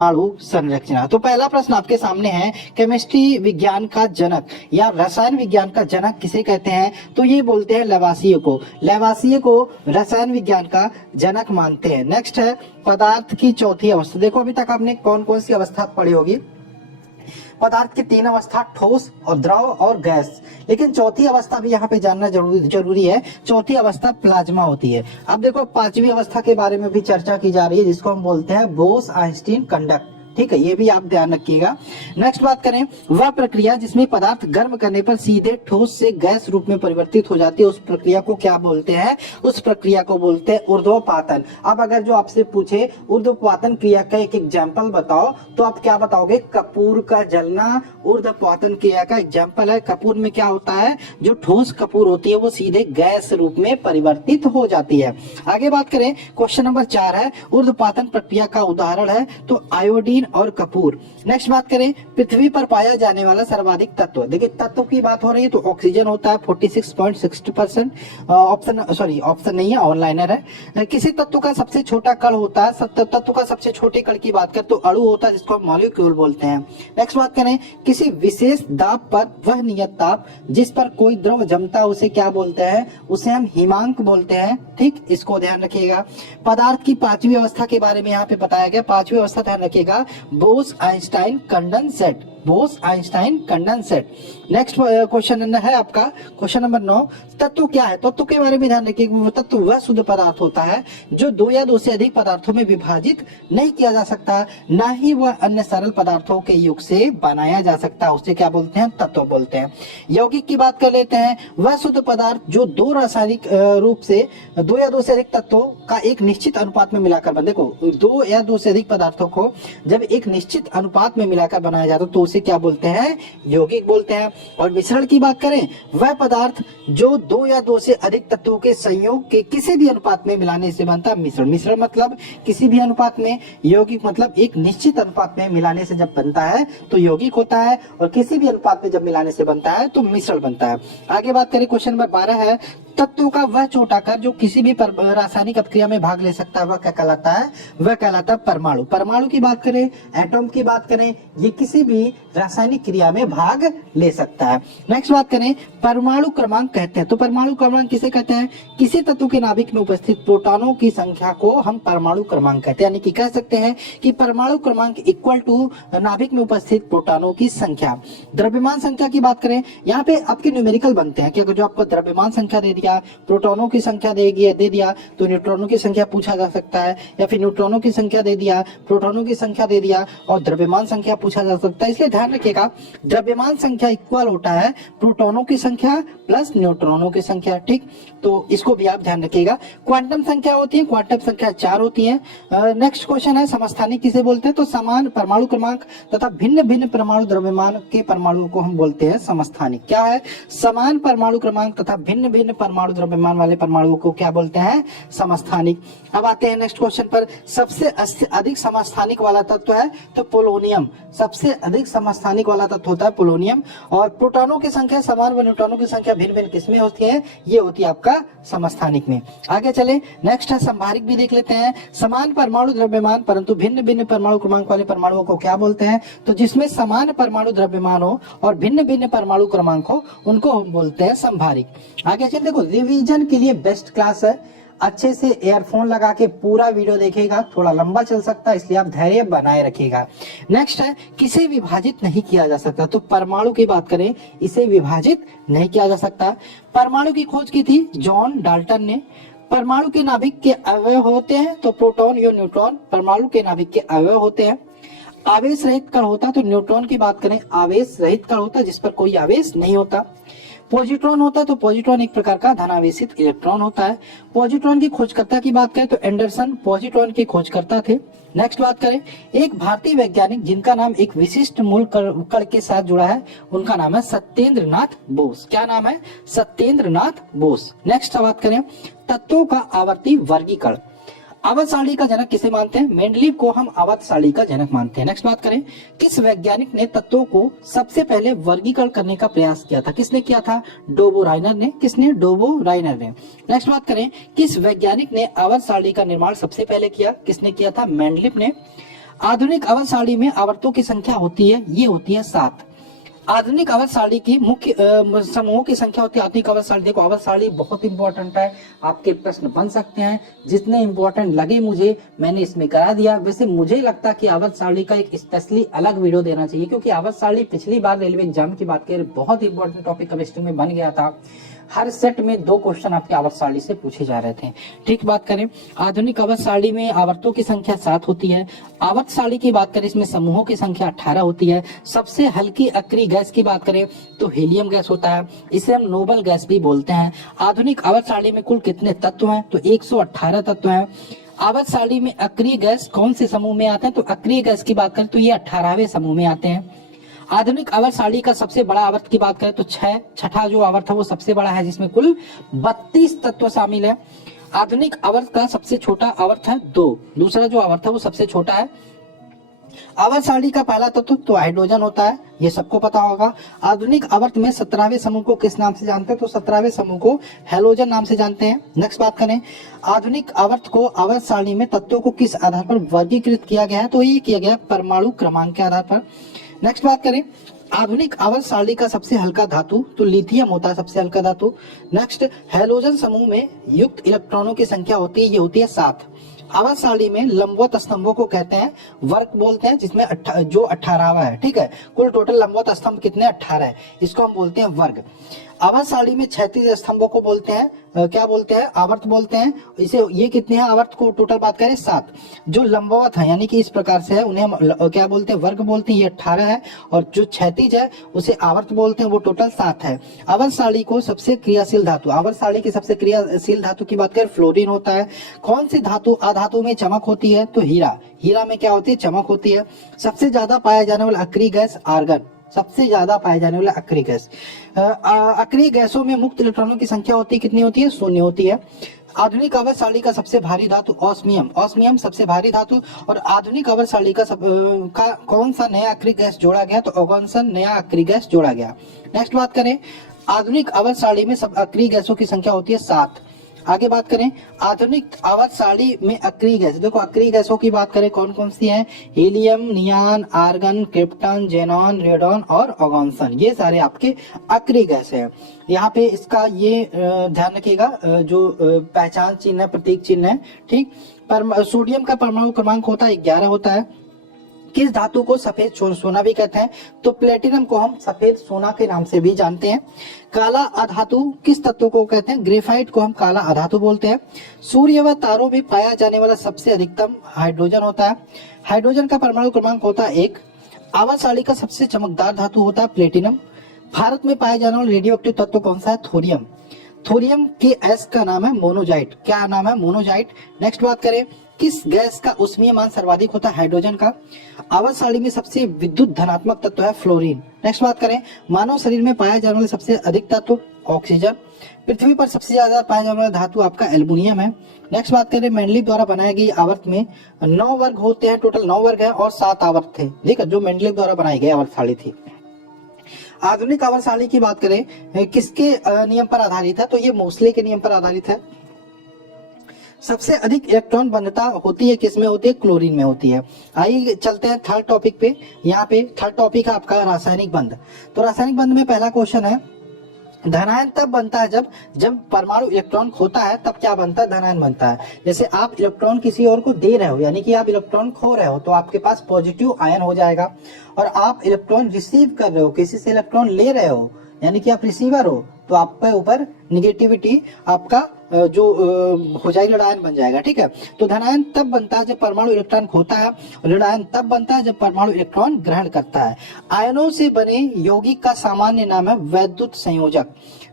अणु संरचना। तो पहला प्रश्न आपके सामने है, केमिस्ट्री विज्ञान का जनक या रसायन विज्ञान का जनक किसे कहते हैं? तो ये बोलते हैं लवासिये को। लवासिये को रसायन विज्ञान का जनक मानते हैं। नेक्स्ट है पदार्थ की चौथी अवस्था। देखो अभी तक आपने कौन कौन सी अवस्था पढ़ी होगी? पदार्थ की तीन अवस्था, ठोस और द्रव और गैस, लेकिन चौथी अवस्था भी यहाँ पे जानना जरूरी है। चौथी अवस्था प्लाज्मा होती है। अब देखो पांचवी अवस्था के बारे में भी चर्चा की जा रही है, जिसको हम बोलते हैं बोस आइंस्टीन कंडक्ट। ठीक है, ये भी आप ध्यान रखिएगा। नेक्स्ट बात करें, वह प्रक्रिया जिसमें पदार्थ गर्म करने पर सीधे ठोस से गैस रूप में परिवर्तित हो जाती है, उस प्रक्रिया को क्या बोलते हैं? उस प्रक्रिया को बोलते हैं ऊर्ध्वपातन। अब अगर जो आपसे पूछे ऊर्ध्वपातन क्रिया का एक एग्जाम्पल बताओ, तो आप क्या बताओगे? कपूर का जलना ऊर्ध्वपातन क्रिया का एग्जाम्पल है। कपूर में क्या होता है? जो ठोस कपूर होती है वो सीधे गैस रूप में परिवर्तित हो जाती है। आगे बात करें, क्वेश्चन नंबर 4 है, ऊर्ध्वपातन प्रक्रिया का उदाहरण है तो आयोडीन और कपूर। नेक्स्ट बात करें, पृथ्वी पर पाया जाने वाला सर्वाधिक तत्व। देखिए तत्व की बात हो रही है तो ऑक्सीजन होता है 46.60%। ऑप्शन नहीं है, ऑनलाइनर है। किसी तत्व का सबसे छोटा कण होता है, तत्व का सबसे छोटे कण की बात करें तो अणु होता है, जिसको हम मॉलिक्यूल बोलते हैं। नेक्स्ट बात करें, किसी विशेष दाब पर वह नियत ताप जिस पर कोई द्रव जमता है उसे क्या बोलते हैं? उसे हम हिमांक बोलते हैं। ठीक, इसको ध्यान रखिएगा। पदार्थ की पांचवी अवस्था के बारे में यहाँ पे बताया गया। पांचवी अवस्था ध्यान रखिएगा, Bose Einstein condensate. Bose Einstein condensate. Next question है आपका क्वेश्चन नंबर 9, तत्व क्या है? तत्व के बारे में ध्यान रखिए। तत्व वह शुद्ध पदार्थ होता है जो दो या दो से अधिक पदार्थों में विभाजित नहीं किया जा सकता, ना ही वह अन्य सरल पदार्थों के योग से बनाया जा सकता, उसे क्या बोलते हैं? तत्व बोलते हैं। यौगिक की बात कर लेते हैं, वह शुद्ध पदार्थ जो दो रासायनिक रूप से दो या दो से अधिक तत्वों का एक निश्चित अनुपात में मिलाकर बने। देखो दो या दो से अधिक पदार्थों को जब एक निश्चित अनुपात में मिलाकर बनाया जाता है तो उसे क्या बोलते हैं? यौगिक बोलते हैं। और मिश्रण की बात करें, वह पदार्थ जो दो या दो से अधिक तत्वों के संयोग के किसी भी अनुपात में मिलाने से बनता है मिश्रण। मिश्रण मतलब किसी भी अनुपात में, यौगिक मतलब एक निश्चित अनुपात में मिलाने से जब बनता है तो यौगिक होता है, और किसी भी अनुपात में जब मिलाने से बनता है तो मिश्रण बनता है। आगे बात करें, क्वेश्चन नंबर 12 है, तत्वों का वह छोटा कण जो किसी भी रासायनिक अपक्रिया में भाग ले सकता है वह क्या कहलाता है? वह कहलाता है परमाणु। परमाणु की बात करें, एटॉम की बात करें, ये किसी भी रासायनिक क्रिया में भाग ले सकता है। नेक्स्ट बात करें, परमाणु क्रमांक कहते हैं। तो परमाणु क्रमांक किसे कहते हैं? किसी तत्व के नाभिक में उपस्थित प्रोटॉनों की संख्या को हम परमाणु क्रमांक कहते हैं। यानी कि कह सकते हैं कि परमाणु क्रमांक इक्वल टू नाभिक में उपस्थित प्रोटॉनों की संख्या। द्रव्यमान संख्या की बात करें, यहाँ पे आपके न्यूमेरिकल बनते हैं कि अगर जो आपको द्रव्यमान संख्या दे दिया, प्रोटॉनों की संख्या दे दिया तो न्यूट्रॉनों की संख्या पूछा जा सकता है, या फिर न्यूट्रॉनों की संख्या दे दिया, प्रोटॉनों की संख्या दे दिया और द्रव्यमान संख्या पूछा जा सकता है। इसलिए ध्यान रखिएगा, द्रव्यमान संख्या इक्वल होता है प्रोटॉनों की संख्या प्लस न्यूट्रॉनों की संख्या। ठीक, तो इसको भी आप ध्यान रखिएगा। क्वांटम संख्या होती है, क्वांटम संख्या 4 होती है। नेक्स्ट क्वेश्चन है, समस्थानिक किसे बोलते हैं? तो समान परमाणु क्रमांक तथा भिन्न भिन्न परमाणु द्रव्यमान के परमाणुओं को हम बोलते हैं समस्थानिक। क्या है? समान परमाणु क्रमांक तथा भिन्न भिन्न परमाणु द्रव्यमान वाले परमाणुओं को क्या बोलते हैं? समस्थानिक। अब आते हैं नेक्स्ट क्वेश्चन पर, सबसे अधिक समस्थानिक वाला तत्व है तो पोलोनियम। सबसे अधिक समस्थानिक वाला तत्व होता है पोलोनियम। और प्रोटॉनों की संख्या समान व न्यूट्रॉनों की संख्या भिन्न भिन्न किसमें होती है? ये होती है आपका समस्थानिक में। आगे चले, नेक्स्ट है संभारिक भी देख लेते हैं। समान परमाणु द्रव्यमान परंतु भिन्न भिन्न परमाणु क्रमांक वाले परमाणुओं को क्या बोलते हैं? तो जिसमें समान परमाणु द्रव्यमान हो और भिन्न भिन्न परमाणु क्रमांक हो उनको हम बोलते हैं संभारिक। आगे चलिए, देखो रिवीजन के लिए बेस्ट क्लास है, अच्छे से एयरफोन लगा के पूरा वीडियो देखिएगा, थोड़ा लंबा चल सकता है इसलिए आप धैर्य बनाए रखिएगा। नेक्स्ट है, किसे विभाजित नहीं किया जा सकता। तो परमाणु की बात करें, इसे विभाजित नहीं किया जा सकता। परमाणु की खोज की थी जॉन डाल्टन ने। परमाणु के नाभिक के अवयव होते हैं तो प्रोटॉन या न्यूट्रॉन परमाणु के नाभिक के अवयव होते हैं। आवेश रहित कण होता तो न्यूट्रॉन की बात करें, आवेश रहित कण होता जिस पर कोई आवेश नहीं होता। पॉजिट्रॉन होता है तो पॉजिट्रॉन एक प्रकार का धनावेशित इलेक्ट्रॉन होता है। पॉजिट्रॉन की खोजकर्ता की बात करें तो एंडरसन पॉजिट्रॉन के खोजकर्ता थे। नेक्स्ट बात करें, एक भारतीय वैज्ञानिक जिनका नाम एक विशिष्ट मूल कण के साथ जुड़ा है, उनका नाम है सत्येंद्र नाथ बोस। क्या नाम है? सत्येंद्र नाथ बोस। नेक्स्ट बात करें, तत्वों का आवर्ती वर्गीकरण। आवर्त सारणी का जनक किसे मानते हैं? मेंडलीव को हम आवर्त सारणी का जनक मानते हैं। नेक्स्ट बात करें, किस वैज्ञानिक ने तत्वों को सबसे पहले वर्गीकरण करने का प्रयास किया था? किसने किया था? डोबो राइनर ने। किसने? डोबो राइनर ने। नेक्स्ट बात करें, किस वैज्ञानिक ने आवर्त सारणी का निर्माण सबसे पहले किया? किसने किया था? मेंडलीव ने। आधुनिक अवध सारणी में आवर्तों की संख्या होती है, ये होती है 7। आधुनिक अवध सारणी की मुख्य समूहों की संख्या होती है आधुनिक अवध सारणी। देखो अवध सारणी बहुत इंपॉर्टेंट है, आपके प्रश्न बन सकते हैं, जितने इंपॉर्टेंट लगे मुझे मैंने इसमें करा दिया। वैसे मुझे लगता है कि अवध सारणी का एक स्पेशली अलग वीडियो देना चाहिए, क्योंकि अवध सारणी पिछली बार रेलवे एग्जाम की बात करें बहुत इंपॉर्टेंट टॉपिक केमिस्ट्री में बन गया था। हर सेट में 2 क्वेश्चन आपके आवर्त सारणी से पूछे जा रहे थे। ठीक, बात करें आधुनिक आवर्त सारणी में आवर्तों की संख्या 7 होती है। आवर्त सारणी की बात करें इसमें समूहों की संख्या 18 होती है। सबसे हल्की अक्रिय गैस की बात करें तो हीलियम गैस होता है, इसे हम नोबल गैस भी बोलते हैं। आधुनिक आवर्त सारणी में कुल कितने तत्व हैं, तो 118 तत्व हैं। आवर्त सारणी में अक्रिय गैस कौन से समूह में आते हैं, तो अक्रिय गैस की बात करें तो ये 18वें समूह में आते हैं। आधुनिक आवर्त सारणी का सबसे बड़ा आवर्त की बात करें तो छठा जो आवर्त है वो सबसे बड़ा है, जिसमें कुल 32 तत्व शामिल है। आधुनिक आवर्त का सबसे छोटा आवर्त है 2, दूसरा जो आवर्त है वो सबसे छोटा है। आवर्त सारणी का पहला तत्व तो हाइड्रोजन होता है, ये सबको पता होगा। आधुनिक आवर्त में 17वें समूह को किस नाम से जानते हैं, तो 17वें समूह को हैलोजन नाम से जानते हैं। नेक्स्ट बात करें आधुनिक आवर्त को आवर्त सारणी में तत्वों को किस आधार पर वर्गीकृत किया गया है, तो ये किया गया परमाणु क्रमांक के आधार पर। नेक्स्ट बात करें आधुनिक आवर्त सारणी का सबसे हल्का धातु तो लिथियम होता है, सबसे हल्का धातु। नेक्स्ट हैलोजन समूह में युक्त इलेक्ट्रॉनों की संख्या होती है, ये होती है 7। आवर्त सारणी में लंबवत स्तंभों को कहते हैं वर्ग बोलते हैं, जिसमें जो 18वां है। ठीक है, कुल टोटल लंबवत स्तंभ कितने 18 है, इसको हम बोलते हैं वर्ग। आवर्त सारणी में क्षैतिज स्तंभों को बोलते हैं क्या बोलते हैं, आवर्त बोलते हैं। इसे ये कितने हैं आवर्त को टोटल बात करें 7। जो लंबवत है यानी कि इस प्रकार से है उन्हें हम क्या बोलते हैं, वर्ग बोलते हैं, ये 18 है। और जो क्षैतिज है उसे आवर्त बोलते हैं, वो टोटल 7 है। आवर्त सारणी को सबसे क्रियाशील धातु, आवर्त सारणी की सबसे क्रियाशील धातु की बात करें फ्लोरीन होता है। कौन सी धातु अधातु में चमक होती है, तो हीरा, हीरा में क्या होती है, चमक होती है। सबसे ज्यादा पाया जाने वाला अक्रिय गैस आर्गन, सबसे ज्यादा पाए जाने वाला अक्रिय गैस। अक्रिय गैसों में मुक्त इलेक्ट्रॉनों की संख्या होती है, कितनी होती है, 0 होती है। आधुनिक आवर्त सारणी का सबसे भारी धातु ऑस्मियम, ऑस्मियम सबसे भारी धातु। और आधुनिक आवर्त सारणी का कौन सा नया अक्रिय गैस जोड़ा गया, तो ओगोन्सन नया अक्रिय गैस जोड़ा गया। नेक्स्ट बात करें आधुनिक आवर्त सारणी में सब अक्रिय गैसों की संख्या होती है 7। आगे बात करें आधुनिक आवर्त सारणी में अक्रिय गैस, देखो अक्रिय गैसों की बात करें कौन कौन सी है, helium, neon, argon, krypton, xenon, radon और ओगोन्सन, ये सारे आपके अक्रिय गैस है। यहाँ पे इसका ये ध्यान रखिएगा, जो पहचान चिन्ह है, प्रतीक चिन्ह है। ठीक, सोडियम का परमाणु क्रमांक होता है 11 होता है। किस धातु को सफेद सोना भी कहते हैं, तो प्लेटिनम को हम सफेद सोना के नाम से भी जानते हैं। काला अधातु किस तत्व को कहते हैं, ग्रेफाइट को हम काला अधातु बोलते हैं। सूर्य व तारों में पाया जाने वाला सबसे अधिकतम हाइड्रोजन होता है, हाइड्रोजन का परमाणु क्रमांक होता है 1। आवर्त सारणी का सबसे चमकदार धातु होता है प्लेटिनम। भारत में पाया जाने वाला रेडियो एक्टिव तत्व कौन सा है, थोरियम, थोरियम के एस का नाम है मोनोजाइट, क्या नाम है, मोनोजाइट। नेक्स्ट बात करें किस गैस का उष्मीय मान सर्वाधिक होता है, हाइड्रोजन का। आवर्त सारणी में सबसे विद्युत धनात्मक तत्व है फ्लोरीन। नेक्स्ट बात करें मानव शरीर में पाया जाने वाला सबसे अधिक तत्व ऑक्सीजन। पृथ्वी पर सबसे ज्यादा पाया जाने वाला धातु आपका एल्युमिनियम है। नेक्स्ट बात करें मेंडलीव द्वारा बनाई गई आवर्त में 9 वर्ग होते हैं, टोटल 9 वर्ग है और 7 आवर्त थे, ठीक है, जो मेंडलीव द्वारा बनाई गई आवर्त सारणी थी। आधुनिक आवर्त सारणी की बात करें किसके नियम पर आधारित है, तो ये मोसले के नियम पर आधारित है। सबसे अधिक इलेक्ट्रॉन बंधता होती है किसमें होती है, क्लोरीन में होती है। आइए चलते हैं थर्ड टॉपिक पे। यहाँ पे थर्ड टॉपिक है आपका रासायनिक बंध। तो रासायनिक बंध में पहला क्वेश्चन है धनायन तब बनता है जब परमाणु इलेक्ट्रॉन खोता है, तब क्या बनता है, धनायन बनता है। जैसे आप इलेक्ट्रॉन किसी और को दे रहे हो, यानी कि आप इलेक्ट्रॉन खो रहे हो, तो आपके पास पॉजिटिव आयन हो जाएगा। और आप इलेक्ट्रॉन रिसीव कर रहे हो, किसी से इलेक्ट्रॉन ले रहे हो, यानी कि आप रिसीवर हो, तो आपके ऊपर निगेटिविटी आपका जो हो जाएगी, ऋणायन बन जाएगा। ठीक है, तो धनायन तब बनता है जब परमाणु इलेक्ट्रॉन खोता है, ऋणायन तब बनता है जब परमाणु इलेक्ट्रॉन ग्रहण करता है। आयनों से बने यौगिक का सामान्य नाम है वैद्युत संयोजक।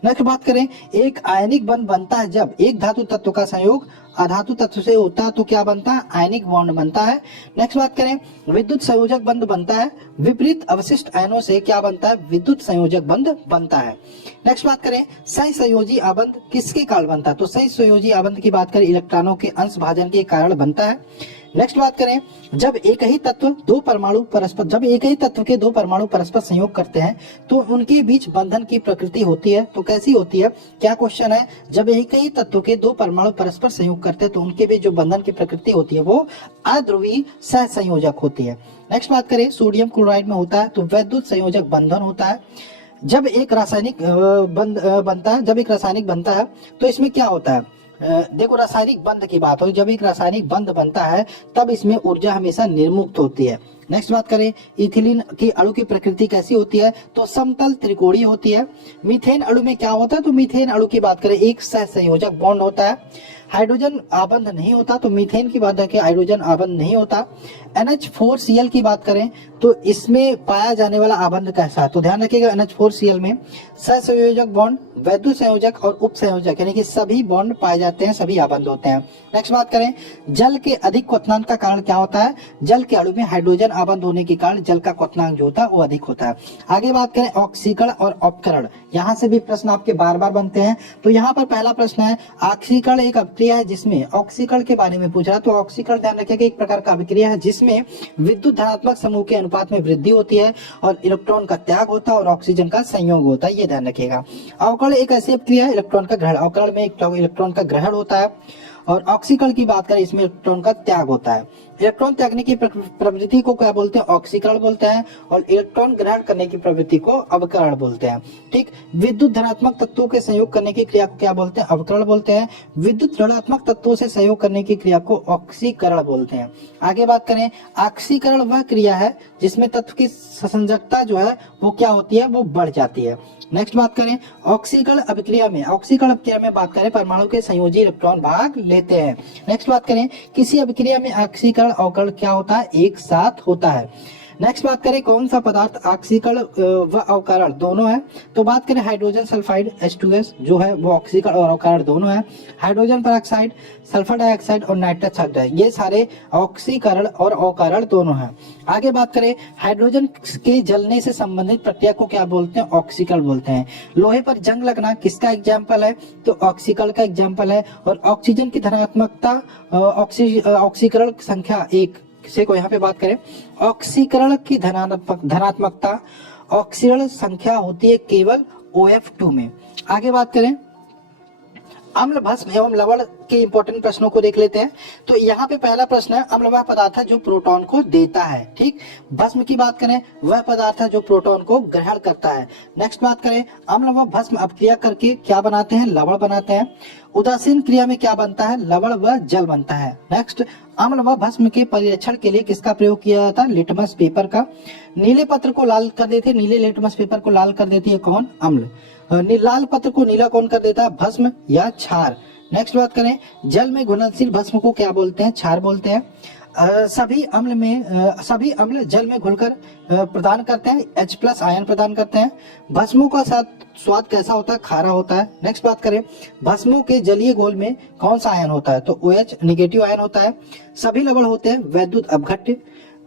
नेक्स्ट बात करें एक आयनिक बंध बनता है जब एक धातु तत्व का संयोग अधातु तत्व से होता है, तो क्या बनता है, आयनिक बॉन्ड बनता है। नेक्स्ट बात करें विद्युत संयोजक बंध बनता है विपरीत अवशिष्ट आयनों से, क्या बनता है, विद्युत संयोजक बंध बनता है। नेक्स्ट बात करें सहसंयोजी आबंध किसके कारण बनता है, तो सहसंयोजी आबंध की बात करें इलेक्ट्रॉनों के अंश भाजन के कारण बनता है। नेक्स्ट बात करें, जब एक ही तत्व के दो परमाणु परस्पर संयोग करते हैं तो उनके बीच बंधन की प्रकृति होती है। तो कैसी होती है, क्या क्वेश्चन है, जब एक ही तत्व के दो परमाणु परस्पर संयोग करते हैं तो उनके बीच जो बंधन की प्रकृति होती है वो अध्रुवीय सहसंयोजक होती है। नेक्स्ट बात करें, सोडियम क्लोराइड में होता है तो वैद्युत संयोजक बंधन होता है। जब एक रासायनिक बनता है तो इसमें क्या होता है, देखो रासायनिक बंध की बात हो, जब एक रासायनिक बंध बनता है तब इसमें ऊर्जा हमेशा निर्मुक्त होती है। नेक्स्ट बात करें, इथिलीन की अणु की प्रकृति कैसी होती है, तो समतल त्रिकोणीय होती है। मीथेन अणु में क्या होता है, तो मीथेन अणु की बात करें एक सहसंयोजक बॉन्ड होता है। हाइड्रोजन आबंध नहीं होता, तो मीथेन की बात है हाइड्रोजन आबंध नहीं होता। NH4Cl की बात करें तो इसमें पाया जाने वाला आबंध कैसा है, तो ध्यान रखिएगा NH4Cl में सहसंयोजक बॉन्ड, वैद्युत संयोजक और उप संयोजक यानी कि सभी बॉन्ड पाए जाते हैं, सभी आबंध होते हैं। नेक्स्ट बात करें, जल के अधिक क्वथनांक का कारण क्या होता है, जल के अणु में हाइड्रोजन आबंध होने के कारण जल का क्वथनांक जो होता है वो अधिक होता है। आगे बात करें ऑक्सीकरण और अपकरण, यहाँ से भी प्रश्न आपके बार बार बनते हैं। तो यहाँ पर पहला प्रश्न है, ऑक्सीकरण एक अभिक्रिया है जिसमें, ऑक्सीकरण के बारे में पूछ रहा, तो ऑक्सीकरण ध्यान रखिएगा एक प्रकार का अभिक्रिया है जिसमें विद्युत धनात्मक समूह के अनुपात में वृद्धि होती है और इलेक्ट्रॉन का त्याग होता है और ऑक्सीजन का संयोग होता है, ये ध्यान रखिएगा। अवकरण एक ऐसी अभिक्रिया है इलेक्ट्रॉन का ग्रहण, अवकरण में एक इलेक्ट्रॉन का ग्रहण होता है और ऑक्सीकरण की बात करें इसमें इलेक्ट्रॉन का त्याग होता है। इलेक्ट्रॉन त्यागने की प्रवृत्ति को क्या बोलते हैं, ऑक्सीकरण बोलते हैं, और इलेक्ट्रॉन ग्रहण करने की प्रवृत्ति को अवकरण बोलते हैं। ठीक, विद्युत धनात्मक तत्वों के संयोग करने की क्रिया को क्या बोलते हैं, अवकरण बोलते हैं। विद्युत ऋणात्मक तत्वों से संयोग करने की क्रिया को ऑक्सीकरण बोलते हैं। आगे बात करें, ऑक्सीकरण वह क्रिया है जिसमें तत्व की संयोजकता जो है वो क्या होती है, वो बढ़ जाती है। नेक्स्ट बात करें, ऑक्सीकरण अभिक्रिया में बात करें परमाणु के संयोजी इलेक्ट्रॉन भाग लेते हैं। नेक्स्ट बात करें, किसी अभिक्रिया में ऑक्सीकरण अवकरण क्या होता है, एक साथ होता है। नेक्स्ट बात करें, कौन सा पदार्थ ऑक्सीकरण व अवकरण दोनों है, तो बात करें हाइड्रोजन सल्फाइड H2S जो है वो ऑक्सीकरण और अवकरण दोनों है। हाइड्रोजन पेरोक्साइड, सल्फर डाइऑक्साइड और नाइट्रस ऑक्साइड ये सारे ऑक्सीकरण और अवकरण दोनों हैं। आगे बात करें, हाइड्रोजन के जलने से संबंधित प्रक्रिया को क्या बोलते हैं, ऑक्सीकरण बोलते हैं। लोहे पर जंग लगना किसका एग्जाम्पल है, तो ऑक्सीकरण का एग्जाम्पल है। और ऑक्सीजन की धनात्मकता ऑक्सीकरण संख्या 1 से को यहाँ पे बात करें, ऑक्सीकरण की धनात्मकता ऑक्सीकरण संख्या होती है केवल OF2 में। आगे बात करें, अम्ल भस्म एवं लवण के इंपॉर्टेंट प्रश्नों को देख लेते हैं। तो यहाँ पे पहला प्रश्न है, अम्ल वह पदार्थ है जो प्रोटॉन को देता है। ठीक, भस्म की बात करें, वह पदार्थ है जो प्रोटॉन को ग्रहण करता है। नेक्स्ट बात करें, अम्ल व भस्म अपक्रिया करके क्या बनाते हैं, लवण बनाते हैं। उदासीन क्रिया में क्या बनता है, लवण व जल बनता है। नेक्स्ट, अम्ल व भस्म के परीक्षण के लिए किसका प्रयोग किया जाता है, लिटमस पेपर का। नीले पत्र को लाल कर देते, नीले लिटमस पेपर को लाल कर देती है कौन, अम्ल। लाल पत्र को नीला कौन कर देता है, भस्म या क्षार। नेक्स्ट बात करें, जल में घुलनशील भस्म को क्या बोलते हैं, क्षार बोलते हैं। सभी अम्ल जल में घुलकर प्रदान करते हैं H+ आयन प्रदान करते हैं। भस्मों का स्वाद कैसा होता है, खारा होता है। नेक्स्ट बात करें, भस्मों के जलीय घोल में कौन सा आयन होता है, तो OH नेगेटिव आयन होता है। सभी लवण होते हैं वैद्युत अपघट्य।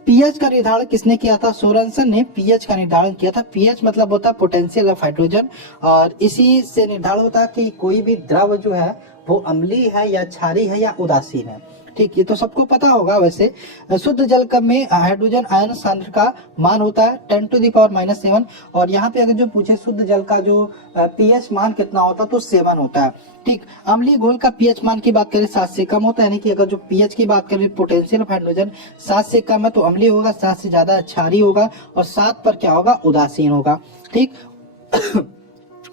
पीएच का निर्धारण किसने किया था, सोरेनसन ने पीएच का निर्धारण किया था। पीएच मतलब होता है पोटेंशियल ऑफ हाइड्रोजन, और इसी से निर्धारण होता है कि कोई भी द्रव जो है वो अम्लीय है या क्षारीय है या उदासीन है। ठीक, ये तो सबको पता होगा। वैसे शुद्ध जल कप में हाइड्रोजन आयन सांद्र का मान होता है 10⁻⁻⁷, और यहाँ पे अगर जो पूछे शुद्ध जल का जो पीएच मान कितना होता है तो 7 होता है। ठीक, अम्लीय घोल का पीएच मान की बात करें 7 से कम होता है, यानी कि अगर जो पीएच की बात करें पोटेंशियल ऑफ हाइड्रोजन 7 से कम है तो अम्लीय होगा, 7 से ज्यादा क्षारीय होगा, और 7 पर क्या होगा, उदासीन होगा। ठीक,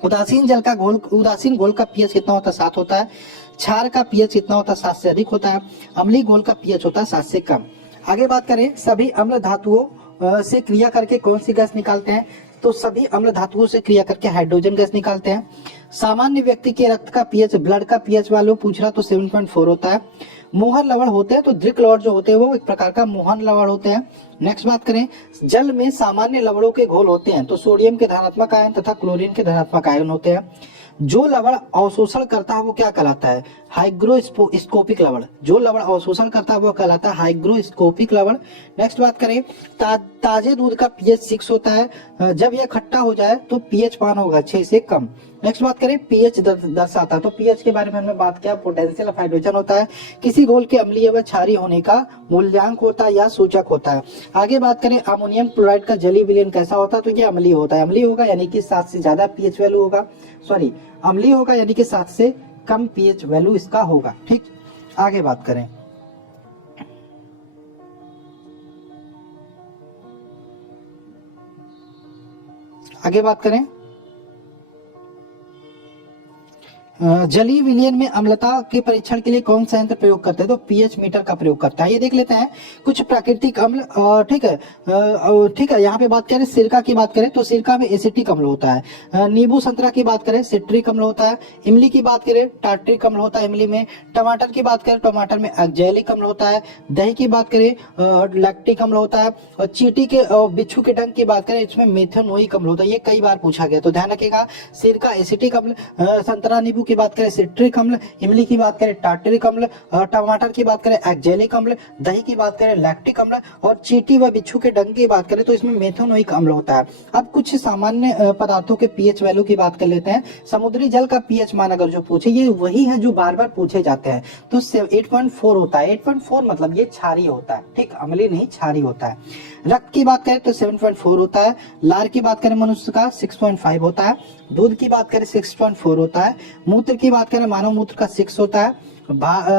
उदासीन घोल का पीएच कितना होता है, 7 होता है। क्षार का पीएच कितना होता है, 7 से अधिक होता है। अम्लीय घोल का पीएच होता है 7 से कम। आगे बात करें, सभी अम्ल धातुओं से क्रिया करके कौन सी गैस निकालते हैं, तो सभी अम्ल धातुओं से क्रिया करके हाइड्रोजन गैस निकालते हैं। सामान्य व्यक्ति के रक्त का पीएच, ब्लड का पीएच वालों पूछ रहा तो 7.4 होता है। मोहन लवण होते हैं, तो दृक लवण जो होते हैं वो एक प्रकार का मोहन लवण होते हैं। नेक्स्ट बात करें, जल में सामान्य लवणों के घोल होते हैं, तो सोडियम के धनात्मक आयन तथा क्लोरीन के धनात्मक आयन होते हैं। जो लवण अवशोषण करता है वो क्या कहलाता है, हाइग्रोस्कोपिक लवण, जो लवण अवशोषण करता है वो कहलाता है हाइग्रोस्कोपिक लवण। नेक्स्ट बात करें, ताजे दूध का पीएच 6 होता है, जब यह खट्टा हो जाए तो पीएच मान होगा 6 से कम। नेक्स्ट बात करें, पीएच दर्शाता है, तो पीएच के बारे में हमने बात किया, पोटेंशियल ऑफ हाइड्रोजन होता है, किसी घोल के अम्लीय व क्षारीय होने का मूल्यांक होता है या सूचक होता है। आगे बात करें, अमोनियम क्लोराइड का जलीय विलयन कैसा होता है, तो ये अम्लीय होता है, अम्लीय होगा यानी कि 7 से ज्यादा पीएच वैल्यू होगा, सॉरी अम्लीय होगा यानी कि 7 से कम पीएच वैल्यू इसका होगा। ठीक, आगे बात करें, जलीय विलयन में अम्लता के परीक्षण के लिए कौन सा यंत्र प्रयोग करते हैं, तो पीएच मीटर का प्रयोग करता है। ये देख लेते हैं कुछ प्राकृतिक अम्ल, ठीक है, यहाँ पे बात करें सिरका की बात करें तो सिरका में एसिटिक अम्ल होता है, नींबू संतरा की बात करें सिट्रिक अम्ल होता है, इमली की बात करें टार्ट्रिक अम्ल होता है इमली में, टमाटर की बात करें टमाटर में एक्जेलिक अम्ल होता है, दही की बात करें लैक्टिक अम्ल होता है, और चींटी के बिच्छू के डंक की बात करें इसमें मेथनोइक अम्ल होता है। ये कई बार पूछा गया, तो ध्यान रखिएगा, सिरका एसिटिक अम्ल, संतरा नींबू की बात करें सिट्रिक अम्ल, इमली की बात करें टार्टरिक अम्ल, टमाटर की बात करें एक्जेलिक अम्ल, दही की बात करें लैक्टिक अम्ल, और चींटी व बिच्छू के डंक की बात करें तो इसमें मेथनोइक अम्ल होता है। अब कुछ सामान्य पदार्थों के पीएच वैल्यू की बात कर लेते हैं। समुद्री जल का पीएच मान अगर जो पूछे, ये वही है जो बार बार पूछे जाते हैं, तो 8.4 होता है। 8.4 मतलब ये क्षारीय होता है, ठीक, अम्लीय नहीं क्षारीय होता है। रक्त की बात करें तो 7.4 होता है, लार की बात करें मनुष्य का 6.5 होता है, दूध की बात करें 6.4 होता है, मूत्र की बात करें मानव मूत्र का 6 होता है,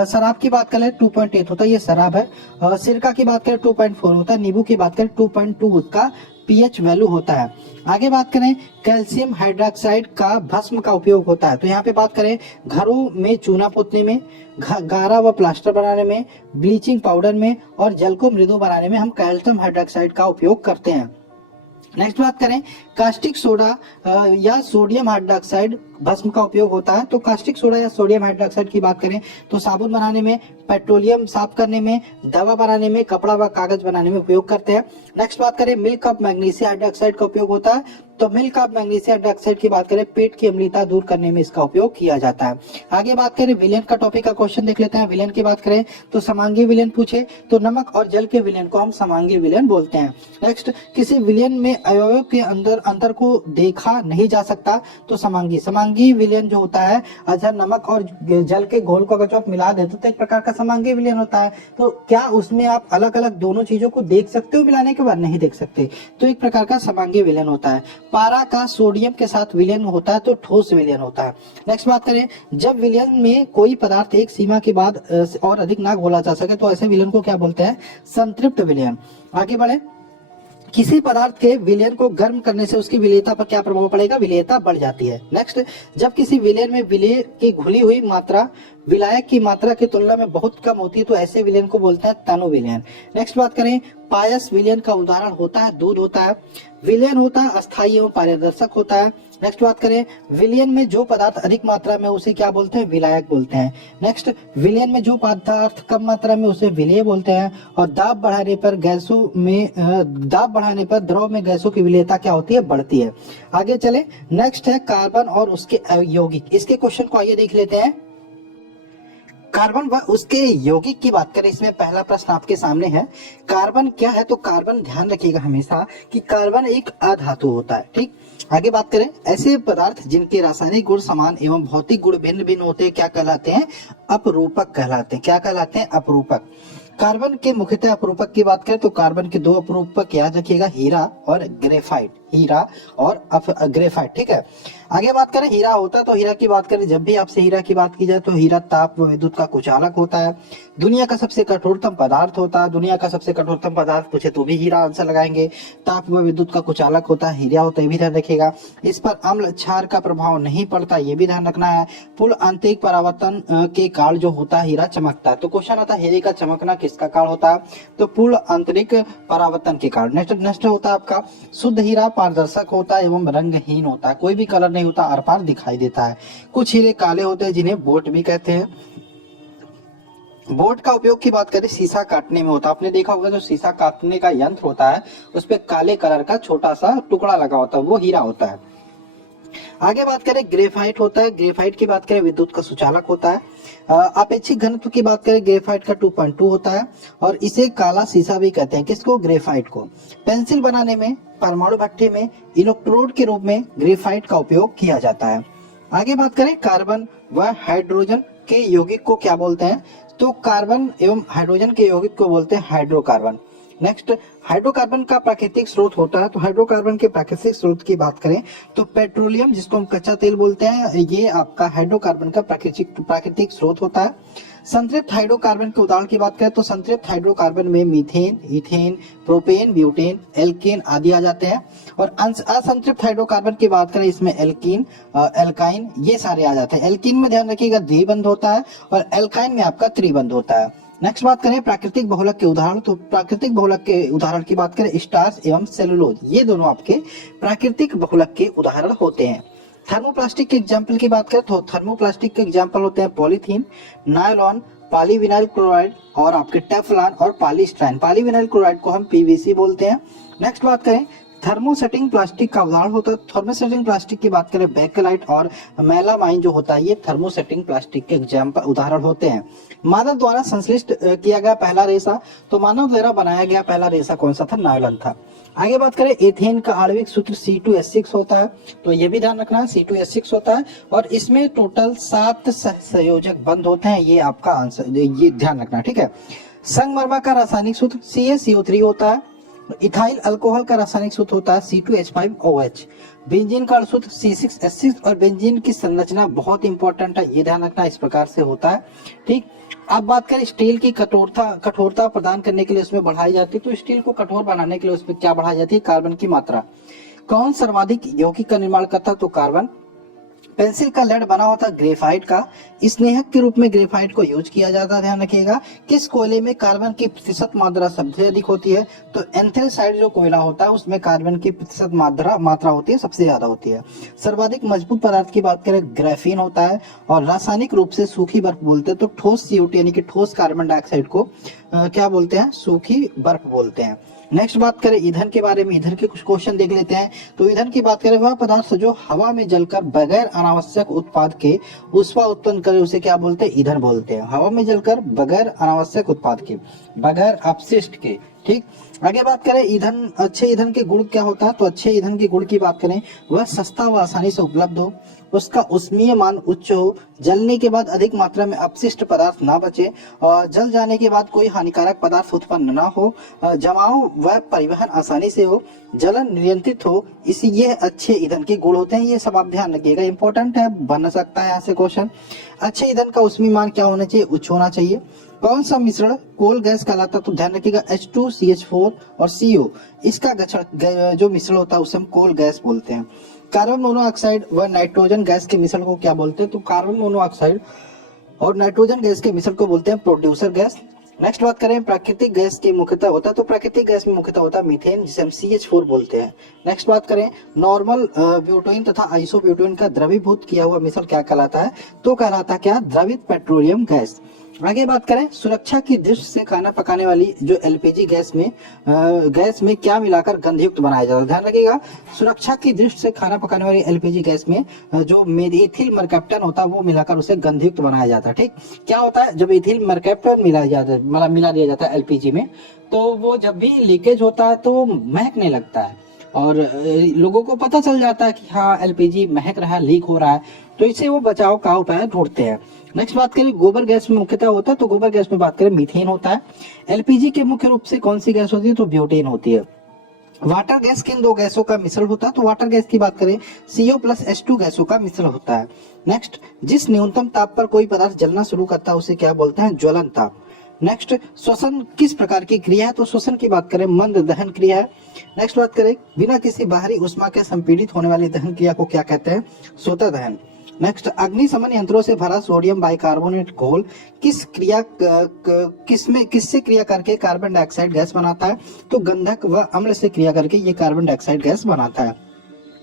शराब की बात करें 2.8 होता है, ये शराब है, सिरका की बात करें 2.4 होता है, नींबू की बात करें 2.2 उसका पीएच वैल्यू होता है। आगे बात करें, कैल्शियम हाइड्रोक्साइड का भस्म का उपयोग होता है, तो यहाँ पे बात करें घरों में चूना पोतने में, गारा व प्लास्टर बनाने में, ब्लीचिंग पाउडर में, और जल को मृदु बनाने में हम कैल्शियम हाइड्रोक्साइड का उपयोग करते हैं। नेक्स्ट बात करें, कास्टिक सोडा या सोडियम हाइड्रोक्साइड भस्म का उपयोग होता है, तो कास्टिक सोडा या सोडियम हाइड्रोक्साइड की बात करें तो साबुन बनाने में, पेट्रोलियम साफ करने में, दवा बनाने में, कपड़ा व कागज बनाने में उपयोग करते हैं। नेक्स्ट बात करें, मिल्क ऑफ मैग्नीशियम हाइड्रोक्साइड का उपयोग होता है, तो मिल्क ऑफ मैग्नीशियम हाइड्रोक्साइड की बात करें पेट की अम्लता दूर करने में इसका उपयोग किया जाता है। आगे बात करें, विलयन का टॉपिक का क्वेश्चन देख लेते हैं। विलयन की बात करें तो समांगी विलयन पूछे तो नमक और जल के विलयन को हम समांगी विलयन बोलते हैं। नेक्स्ट, किसी विलयन में अवयव के अंदर अंतर को देखा नहीं जा सकता, तो समांगी विलयन जो होता है, अच्छा नमक और जल के घोल को अगर जो आप मिला देते तो एक प्रकार का समांगी विलयन होता है, तो क्या उसमें आप अलग अलग दोनों चीजों को देख सकते हो मिलाने के बाद, नहीं देख सकते, तो एक प्रकार का समांगी विलयन होता है। पारा का सोडियम के साथ विलयन होता है तो ठोस विलयन होता है। नेक्स्ट बात करें, जब विलयन में कोई पदार्थ एक सीमा के बाद और अधिक ना घोला जा सके तो ऐसे विलयन को क्या बोलते हैं, संतृप्त विलयन। आगे बढ़े, किसी पदार्थ के विलयन को गर्म करने से उसकी विलेयता पर क्या प्रभाव पड़ेगा, विलेयता बढ़ जाती है। नेक्स्ट, जब किसी विलयन में विलेय की घुली हुई मात्रा विलायक की मात्रा की तुलना में बहुत कम होती है तो ऐसे विलयन को बोलते हैं तनु विलयन। नेक्स्ट बात करें, पायस विलयन का उदाहरण होता है दूध होता है। विलयन होता है अस्थायी एवं पारदर्शक होता है। नेक्स्ट बात करें, विलयन में जो पदार्थ अधिक मात्रा में उसे क्या बोलते हैं, विलायक बोलते हैं। नेक्स्ट, विलयन में जो पदार्थ कम मात्रा में उसे विलेय बोलते हैं। और दाब बढ़ाने पर द्रव में गैसों की विलेयता क्या होती है, बढ़ती है। आगे चले, नेक्स्ट है कार्बन और उसके यौगिक। इसके क्वेश्चन को आइए देख लेते हैं। कार्बन व उसके यौगिक की बात करें, इसमें पहला प्रश्न आपके सामने है, कार्बन क्या है, तो कार्बन ध्यान रखिएगा हमेशा कि कार्बन एक अधातु होता है, ठीक। आगे बात करें, ऐसे पदार्थ जिनके रासायनिक गुण समान एवं भौतिक गुण भिन्न भिन्न होते हैं क्या कहलाते हैं, अपरूपक कहलाते हैं। क्या कहलाते हैं, अपरूपक। कार्बन के मुख्यतः अपरूपक की बात करें तो कार्बन के दो अपरूपक याद रखिएगा, हीरा और ग्रेफाइट, हीरा और ग्रेफाइट, ठीक है। आगे बात करें, हीरा होता है तो हीरा की बात करें, जब भी आपसे हीरा की बात की जाए तो हीरा ताप व विद्युत का कुचालक होता है। दुनिया का सबसे कठोरतम पदार्थ होता है, दुनिया का सबसे कठोरतम पदार्थ पूछे तो भी हीरा आंसर लगाएंगे। ताप व विद्युत का कुचालक होता है, हीरा होता है, ये भी ध्यान रखिएगा। इस पर अम्ल क्षार का प्रभाव नहीं पड़ता, ये भी ध्यान रखना है। पूर्ण आंतरिक परावर्तन के काल जो होता है हीरा चमकता है, तो क्वेश्चन आता है हीरे का चमकना किसका काल होता है, तो पूर्ण आंतरिक परावर्तन के कारण। नेक्स्ट होता है आपका, शुद्ध हीरा पारदर्शक होता है एवं रंगहीन होता है, कोई भी कलर नहीं होता, आर पार दिखाई देता है। कुछ हीरे काले होते हैं जिन्हें बोट भी कहते हैं। बोट का उपयोग की बात करें शीशा काटने में होता है, आपने देखा होगा जो शीशा काटने का यंत्र होता है उस पे काले कलर का छोटा सा टुकड़ा लगा होता है, वो हीरा होता है। आगे बात करें ग्रेफाइट होता है, ग्रेफाइट की बात करें विद्युत का सुचालक होता है। अपेक्षिक घनत्व की बात करें ग्रेफाइट का 2.2 होता है और इसे काला शीशा भी कहते हैं। किसको? ग्रेफाइट को। पेंसिल बनाने में, परमाणु भट्ठी में इलेक्ट्रोड के रूप में ग्रेफाइट का उपयोग किया जाता है। आगे बात करें कार्बन व हाइड्रोजन के यौगिक को क्या बोलते हैं? तो कार्बन एवं हाइड्रोजन के यौगिक को बोलते हैं हाइड्रोकार्बन। नेक्स्ट, हाइड्रोकार्बन का प्राकृतिक स्रोत होता है। तो हाइड्रोकार्बन के प्राकृतिक स्रोत की बात करें तो पेट्रोलियम, जिसको हम कच्चा तेल बोलते हैं, ये आपका हाइड्रोकार्बन का प्राकृतिक स्रोत होता है। संतृप्त हाइड्रोकार्बन के उदाहरण की बात करें तो संतृप्त हाइड्रोकार्बन में methane, ethane, propane, butane, alkane आदि आ जाते हैं। और असंतृप्त हाइड्रोकार्बन की बात करें इसमें एल्कीन, एल्काइन ये सारे आ जाते हैं। एल्कीन में ध्यान रखिएगा द्विबंध होता है और एल्काइन में आपका त्रिबंध होता है। नेक्स्ट बात करें प्राकृतिक बहुलक के उदाहरण। तो प्राकृतिक बहुलक के उदाहरण की बात करें स्टार्च एवं सेलुलोज, ये दोनों आपके प्राकृतिक बहुलक के उदाहरण होते हैं। थर्मोप्लास्टिक के एग्जाम्पल की बात करें तो थर्मोप्लास्टिक के एग्जाम्पल होते हैं पॉलीथीन, नायलॉन, पॉलीविनाइल क्लोराइड और आपके टेफ्लॉन और पॉलीस्टाइन। पॉलीविनाइल क्लोराइड को हम पीवीसी बोलते हैं। नेक्स्ट बात करें थर्मोसेटिंग प्लास्टिक का उदाहरण होता है। थर्मोसेटिंग प्लास्टिक की बात करें बेकेलाइट और मेलामाइन जो होता है, ये थर्मोसेटिंग प्लास्टिक के एग्जाम्पल उदाहरण होते हैं। मानव द्वारा संश्लिष्ट किया गया पहला रेशा, तो मानव द्वारा बनाया गया पहला रेशा कौन सा था? नायलॉन था। आगे बात करें एथेन का आणविक सूत्र C2H6 होता है, तो ये भी ध्यान रखना C2H6 होता है और इसमें टोटल 7 सहसंयोजक बंध होते हैं। ये आपका आंसर, ये ध्यान रखना, ठीक है। संगमरमर का रासायनिक सूत्र CaCO3 होता है। इथाइल अल्कोहल का रासायनिक सूत्र होता है C2H5OH। बेंजीन का सूत्र C6H6 और बेंजीन की संरचना बहुत इंपॉर्टेंट है, ये ध्यान रखना, इस प्रकार से होता है, ठीक। अब बात करें स्टील की कठोरता प्रदान करने के लिए उसमें बढ़ाई जाती है। तो स्टील को कठोर बनाने के लिए उसमें क्या बढ़ाई जाती है? कार्बन की मात्रा। कौन सर्वाधिक यौगिक का निर्माण करता है? तो कार्बन। पेंसिल का लेड बना होता ग्रेफाइट का, स्नेहक के रूप में ग्रेफाइट को यूज किया जाता है, ध्यान रखिएगा। किस कोयले में कार्बन की प्रतिशत मात्रा सबसे अधिक होती है? तो एंथ्रेसाइट जो कोयला होता है उसमें कार्बन की प्रतिशत मात्रा होती है, सबसे ज्यादा होती है। सर्वाधिक मजबूत पदार्थ की बात करें ग्राफीन होता है और रासायनिक रूप से सूखी बर्फ बोलते हैं। तो ठोस CO2 यानी कि ठोस कार्बन डाइऑक्साइड को क्या बोलते हैं? सूखी बर्फ बोलते हैं। नेक्स्ट बात करें ईंधन के बारे में, ईंधन के कुछ क्वेश्चन देख लेते हैं। तो ईंधन की बात करें वह पदार्थ जो हवा में जलकर बगैर अनावश्यक उत्पाद के ऊष्मा उत्पन्न करे उसे क्या बोलते हैं? ईंधन बोलते हैं। हवा में जलकर बगैर अनावश्यक उत्पाद के, बगैर अपशिष्ट के, ठीक। आगे बात करें ईंधन, अच्छे ईंधन के गुण क्या होता है? तो अच्छे ईंधन के गुण की बात करें वह सस्ता व आसानी से उपलब्ध हो, उसका उष्मीय मान उच्च हो, जलने के बाद अधिक मात्रा में अपशिष्ट पदार्थ ना बचे और जल जाने के बाद कोई हानिकारक पदार्थ उत्पन्न ना हो, जमाव व परिवहन आसानी से हो, जलन नियंत्रित हो, इसी ये अच्छे ईंधन के गुण होते हैं। ये सब आप ध्यान रखिएगा, इंपॉर्टेंट है, बन सकता है यहाँ से क्वेश्चन। अच्छे ईंधन का उष्मीय मान क्या होना चाहिए? उच्च होना चाहिए। कौन सा मिश्रण कोल गैस कहलाता है? तो ध्यान रखिएगा H2CH4 और CO, इसका जो मिश्रण होता है उसे हम कोल गैस बोलते हैं। कार्बन मोनोऑक्साइड व नाइट्रोजन गैस के मिश्रण को क्या बोलते हैं? तो कार्बन मोनोऑक्साइड और नाइट्रोजन गैस के मिश्रण को बोलते हैं प्रोड्यूसर गैस। नेक्स्ट बात करें प्राकृतिक गैस की मुख्यतः होता है, तो प्राकृतिक गैस में मुख्यतः होता है मीथेन, जिसे हम CH4 बोलते हैं। नेक्स्ट बात करें नॉर्मल ब्यूटेन तथा आइसोब्यूटेन का द्रवीभूत किया हुआ मिश्रण क्या कहलाता है? तो कहलाता है क्या? द्रवित पेट्रोलियम गैस। आगे बात करें सुरक्षा की दृष्टि से खाना पकाने वाली जो LPG गैस में क्या मिलाकर गंधयुक्त बनाया जाता है? ध्यान रखिएगा, सुरक्षा की दृष्टि से खाना पकाने वाली LPG गैस में जो मेथिल मरकैप्टन होता है वो मिलाकर उसे गंधयुक्त बनाया जाता है, ठीक। क्या होता है? जब एथिल मरकैप्टन मिला दिया जाता है LPG में, तो वो जब भी लीकेज होता है तो महकने लगता है और लोगों को पता चल जाता है कि हाँ LPG महक रहा है, लीक हो रहा है, तो इससे वो बचाव का उपाय ढूंढते हैं। नेक्स्ट बात करें गोबर गैस में मुख्यतः होता है, तो गोबर गैस में बात करें मीथेन होता है। LPG के मुख्य रूप से कौन सी गैस होती है? तो ब्यूटेन होती है। वाटर गैस किन दो गैसों का मिश्रण होता है? तो वाटर गैस की बात करें CO+H2 गैसों का मिश्रण होता है। नेक्स्ट, जिस न्यूनतम ताप पर कोई पदार्थ जलना शुरू करता है उसे क्या बोलते हैं? ज्वलन ताप। नेक्स्ट, श्वसन किस प्रकार की क्रिया है? तो श्वसन की बात करें मंद दहन क्रिया है। नेक्स्ट बात करें बिना किसी बाहरी उष्मा के संपीड़ित होने वाली दहन क्रिया को क्या कहते हैं? स्वतः दहन। नेक्स्ट, अग्निशमन यंत्रों से भरा सोडियम बाइकार्बोनेट घोल किससे क्रिया करके कार्बन डाइऑक्साइड गैस बनाता है? तो गंधक व अम्ल से क्रिया करके ये कार्बन डाइऑक्साइड गैस बनाता है।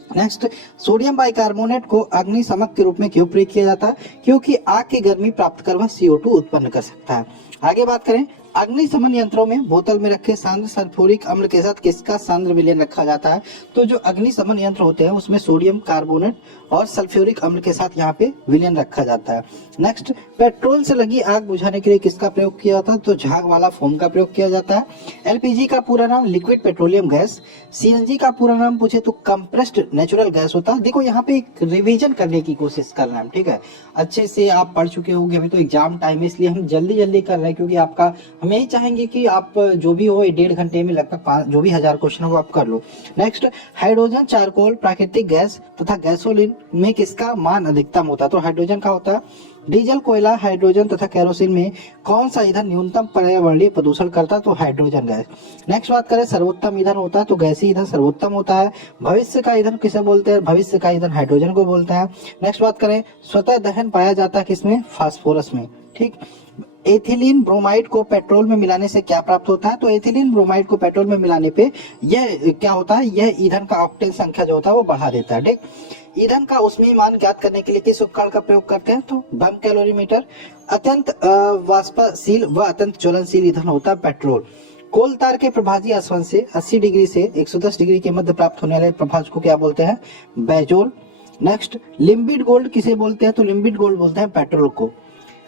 नेक्स्ट, सोडियम बाइकार्बोनेट को अग्निशमक के रूप में क्यों प्रयोग किया जाता है? क्योंकि आग की गर्मी प्राप्त कर वह CO2 उत्पन्न कर सकता है। आगे बात करें अग्निशमन यंत्रों में बोतल में रखे सांद्र सल्फ्यूरिक अम्ल के साथ किसका सांद्र विलयन रखा जाता है? तो जो अग्निशमन यंत्र होते हैं उसमें सोडियम कार्बोनेट और सल्फ्यूरिक अम्ल के साथ यहाँ पे विलयन रखा जाता है। नेक्स्ट, पेट्रोल से लगी आग बुझाने के लिए किसका प्रयोग किया जाता है? तो झाग वाला फोम का प्रयोग किया जाता है। एलपीजी का पूरा नाम लिक्विड पेट्रोलियम गैस। सीएनजी का पूरा नाम पूछे तो कंप्रेस्ड नेचुरल गैस होता है। देखो यहाँ पे एक रिवीजन करने की कोशिश कर रहे हैं, ठीक है, अच्छे से आप पढ़ चुके होंगे, अभी तो एग्जाम टाइम है इसलिए हम जल्दी जल्दी कर रहे हैं, क्योंकि आपका हम यही चाहेंगे कि आप जो भी हो 1.5 घंटे में लगभग जो भी 1000 क्वेश्चन हो आप कर लो। नेक्स्ट, हाइड्रोजन, चारकोल, प्राकृतिक गैस तथा गैसोलीन में किसका मान अधिकतम होता है? तो हाइड्रोजन का होता है। डीजल, कोयला, हाइड्रोजन तथा केरोसिन में कौन सा ईंधन न्यूनतम पर्यावरणीय प्रदूषण करता है? तो हाइड्रोजन गैस। नेक्स्ट बात करें, सर्वोत्तम ईंधन होता है तो गैसीय ईंधन सर्वोत्तम होता है। भविष्य का ईंधन किसे बोलते हैं? भविष्य का ईंधन हाइड्रोजन को बोलता है। नेक्स्ट बात करें, स्वतः दहन पाया जाता है किसमें? फास्फोरस में, ठीक। एथिलीन ब्रोमाइड को पेट्रोल में मिलाने से क्या प्राप्त होता है? तो एथिलीन ब्रोमाइड को पेट्रोल में मिलाने पे यह क्या होता है? यह ईंधन का ऑक्टेन संख्या जो होता है वो बढ़ा देता है, ठीक। ईंधन का ऊष्मीय मान ज्ञात करने के लिए किस उपकरण का प्रयोग करते हैं? तो बम कैलोरीमीटर। अत्यंत वाष्पशील व अत्यंत ज्वलनशील ईंधन होता है पेट्रोल। कोल तार के प्रभाजी आसवन से 80 डिग्री से 110 डिग्री के मध्य प्राप्त होने वाले प्रभाज को क्या बोलते हैं? बेजोल। नेक्स्ट, लिम्बिड गोल्ड किसे बोलते हैं? तो लिम्बिड गोल्ड बोलते हैं पेट्रोल को।